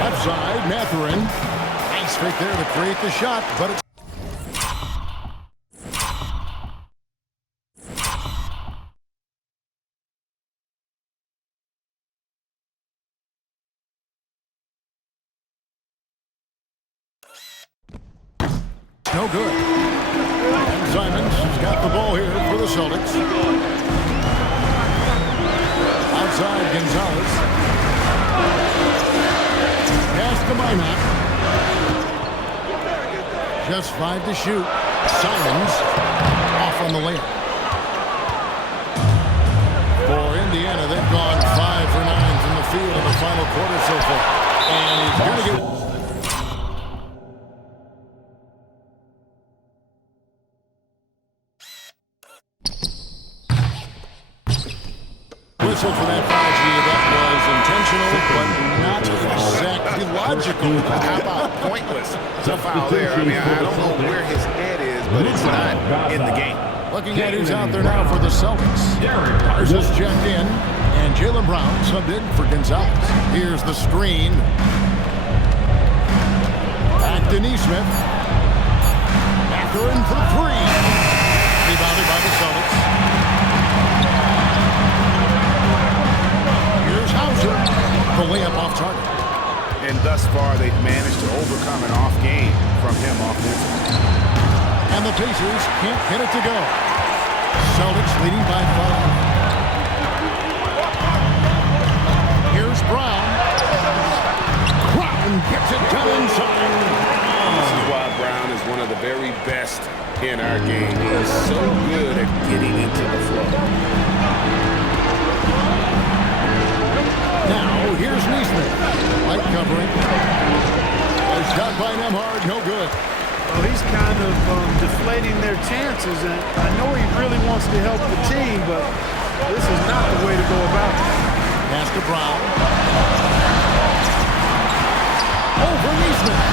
Left side, Mathurin. Nice fake there to create the shot, but it's no good. And Simons has got the ball here for the Celtics. Outside, Gonzalez. Pass to Minot. Just 5 to shoot. Simons off on the layup. For Indiana, they've gone 5 for 9 from the field in the final quarter so far. And he's going to get... Whistle for that foul, G. That was intentional, but not exactly logical. How about pointless? The foul there. I mean, I don't know where his head is, but it's not in the game. Looking at who's out there now for the Celtics. Parsons checked in, and Jaylen Brown subbed in for Gonzalez. Here's the screen. Back to Nesmith. Mathurin for 3. Rebounded by the Celtics. Hauser, the layup off target. And thus far, they've managed to overcome an off game from him offensively. And the Pacers can't get it to go. Celtics leading by 5. Here's Brown. Brown gets it done inside. This is why Brown is one of the very best in our game. He is so good at getting into the flow. Now, here's Nesmith. Light covering. A shot by Nembhard, no good. Well, he's kind of deflating their chances, and I know he really wants to help the team, but this is not the way to go about it. Pass to Brown. Over Nesmith.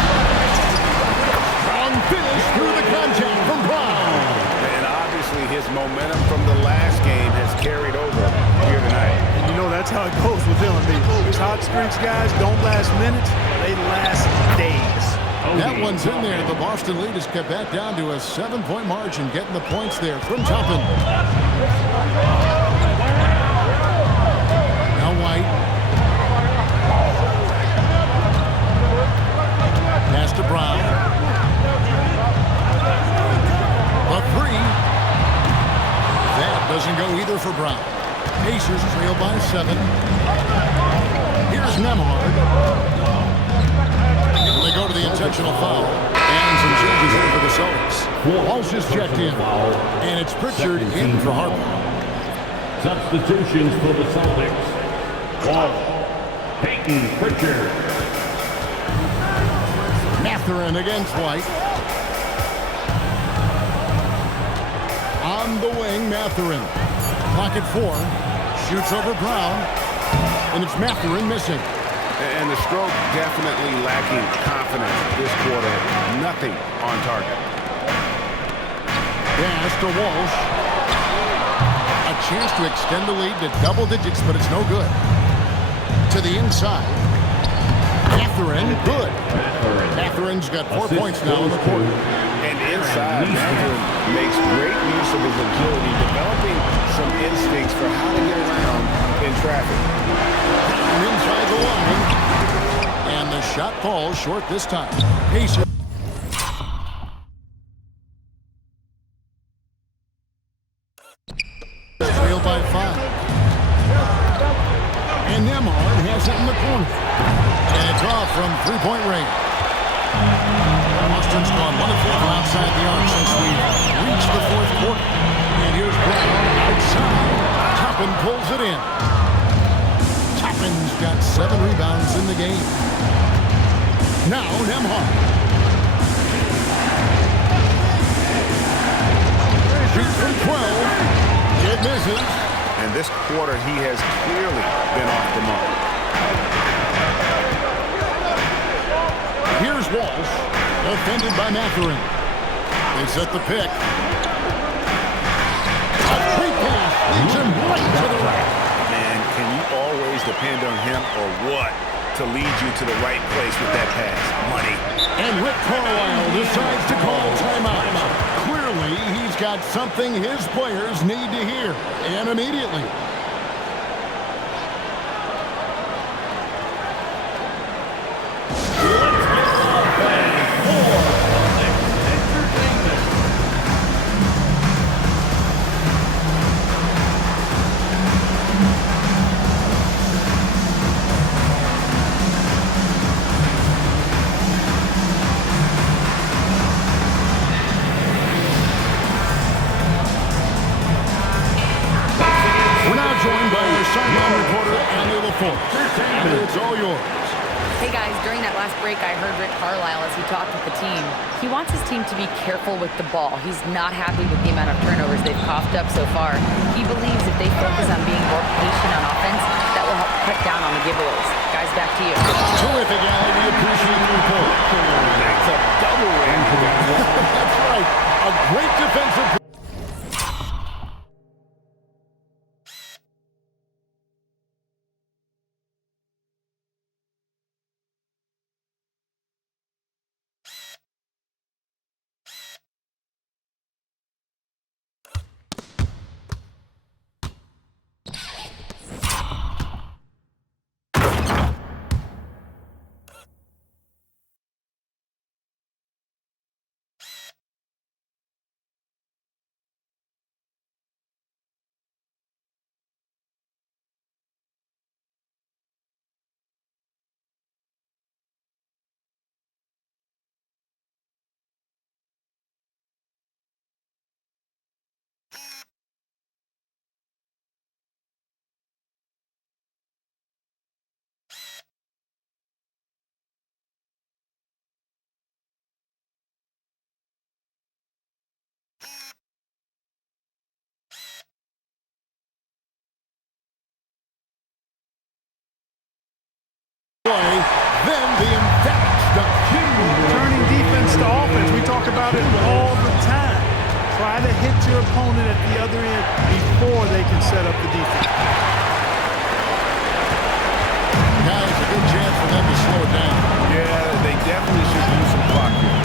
Strong finish through the contact from Brown. And obviously his momentum from the last game has carried over here tonight. And you know that's how it goes with him. I mean, these hot streaks, guys, don't last minutes. They last days. That one's in there. The Boston lead has kept that down to a 7-point margin, getting the points there from Toppin. Now White. Pass to Brown. A 3. That doesn't go either for Brown. Pacers trail by 7. Here's Nembhard. They go to the intentional foul. And some changes in for the Celtics. Walsh is checked in. And it's Pritchard in for Harper. Substitutions for the Celtics. Walsh, Peyton Pritchard. Mathurin against White. On the wing, Mathurin. Clock at 4. Shoots over Brown. And it's Mathurin missing. And the stroke definitely lacking confidence this quarter. Nothing on target. Pass to Walsh. A chance to extend the lead to double digits, but it's no good. To the inside. Mathurin, good. Matherin's got 4 points now in the quarter. And inside, Mathurin makes great use of his agility, developing some instincts for how to get around in traffic. And inside the line. And the shot falls short this time. Pacers. Trail by 5. And Nembhard has it in the corner. And it's off from three-point range. Boston's gone 1 of 4 from outside the arc since we reached the fourth quarter. And here's Brown outside. Toppin pulls it in. Toppin's got 7 rebounds in the game. Now Nembhard. Shoots from 12. It misses. And this quarter, he has clearly been off the mark. Here's Walsh, defended by Mathurin. They set the pick. A free pass leads him right to the rack. Man, can you always depend on him or what to lead you to the right place with that pass? Money. And Rick Carlisle decides to call timeout. Clearly, he's got something his players need to hear, and immediately. It's all yours. Hey guys, during that last break, I heard Rick Carlisle as he talked with the team. He wants his team to be careful with the ball. He's not happy with the amount of turnovers they've coughed up so far. He believes if they focus on being more patient on offense, that will help cut down on the giveaways. Guys, back to you. Terrific, Allie. We appreciate the report. That's a double win. That's right. A great defensive. Then the emphatic stuff. Turning defense to offense. We talk about it all the time. Try to hit your opponent at the other end before they can set up the defense. Guys, a good chance for them to slow it down. Yeah, they definitely should use some clock here.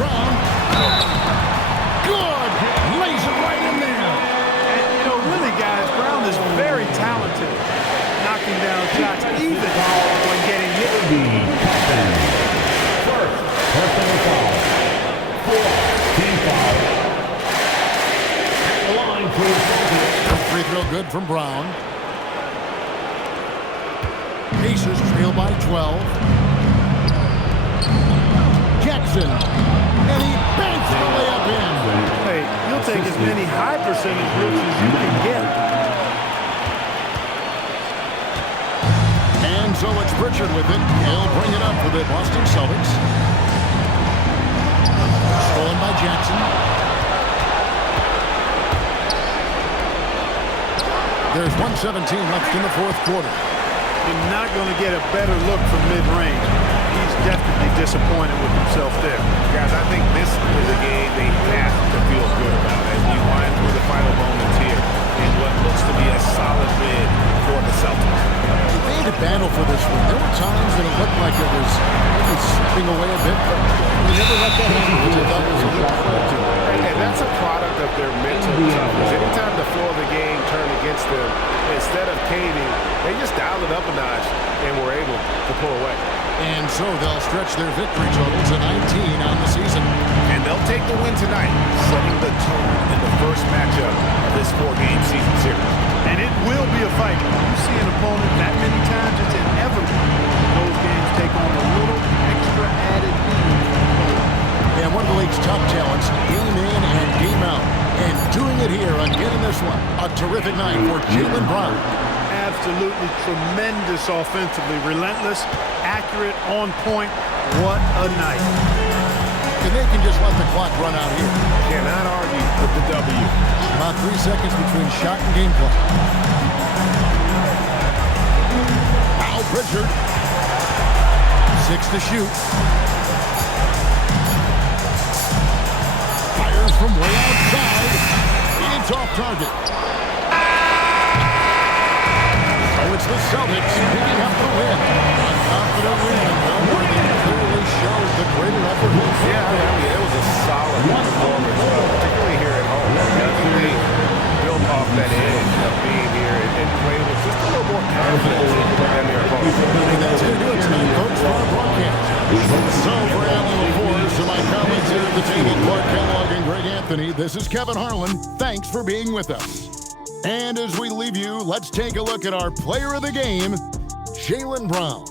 Brown. Good. Lays it right in there. And, you know, really, guys, Brown is very talented. Knocking down shots even when getting hit. First, personal foul. Fourth, team foul. At the line for Free throw good from Brown. Pacers trail by 12. Jackson. And he banks the layup in. Hey, you'll take as many high percentage looks as you can get. And so it's Pritchard with it. He'll bring it up for the Boston Celtics. Stolen by Jackson. There's 1:17 left in the fourth quarter. You're not going to get a better look from mid-range. He's definitely disappointed with himself there. Guys, I think this is a game they have to feel good about as we wind through the final moments here in what looks to be a solid win for the Celtics. They had to battle for this one. There were times that it looked like it was maybe slipping away a bit, but they never let that happen, which I thought was a good credit to them. And that's a product of their mental toughness. Anytime the flow of the game turned against them, instead of caving, they just dialed it up a notch and were able to pull away. And so they'll stretch their victory total to 19 on the season. And they'll take the win tonight, setting the tone in the first matchup of this 4-game season series. And it will be a fight. You see an opponent that many times, it's inevitable. Those games take on a little extra added meaning. And one of the league's top talents, game in and game out. And doing it here again in this one. A terrific night for Jaylen Brown. Absolutely tremendous offensively. Relentless, accurate, on point. What a night. And they can just let the clock run out here. Cannot argue with the W. About 3 seconds between shot and game clock. Al Pritchard. 6 to shoot. Fires from way outside. It's off target. So it's the Celtics picking up the win. A confident win, one where they clearly showed the greater effort. Yeah, I mean, it was a solid performance, particularly here at home. I think they built off that edge of being here and played with just a little more confidence than their opponents. And that's going to do it tonight, folks, for our broadcast. So for Alan LaForce and my colleagues here at the table, Clark Kellogg and Greg Anthony, this is Kevin Harlan. Thanks for being with us. And as we leave you, let's take a look at our player of the game, Jaylen Brown.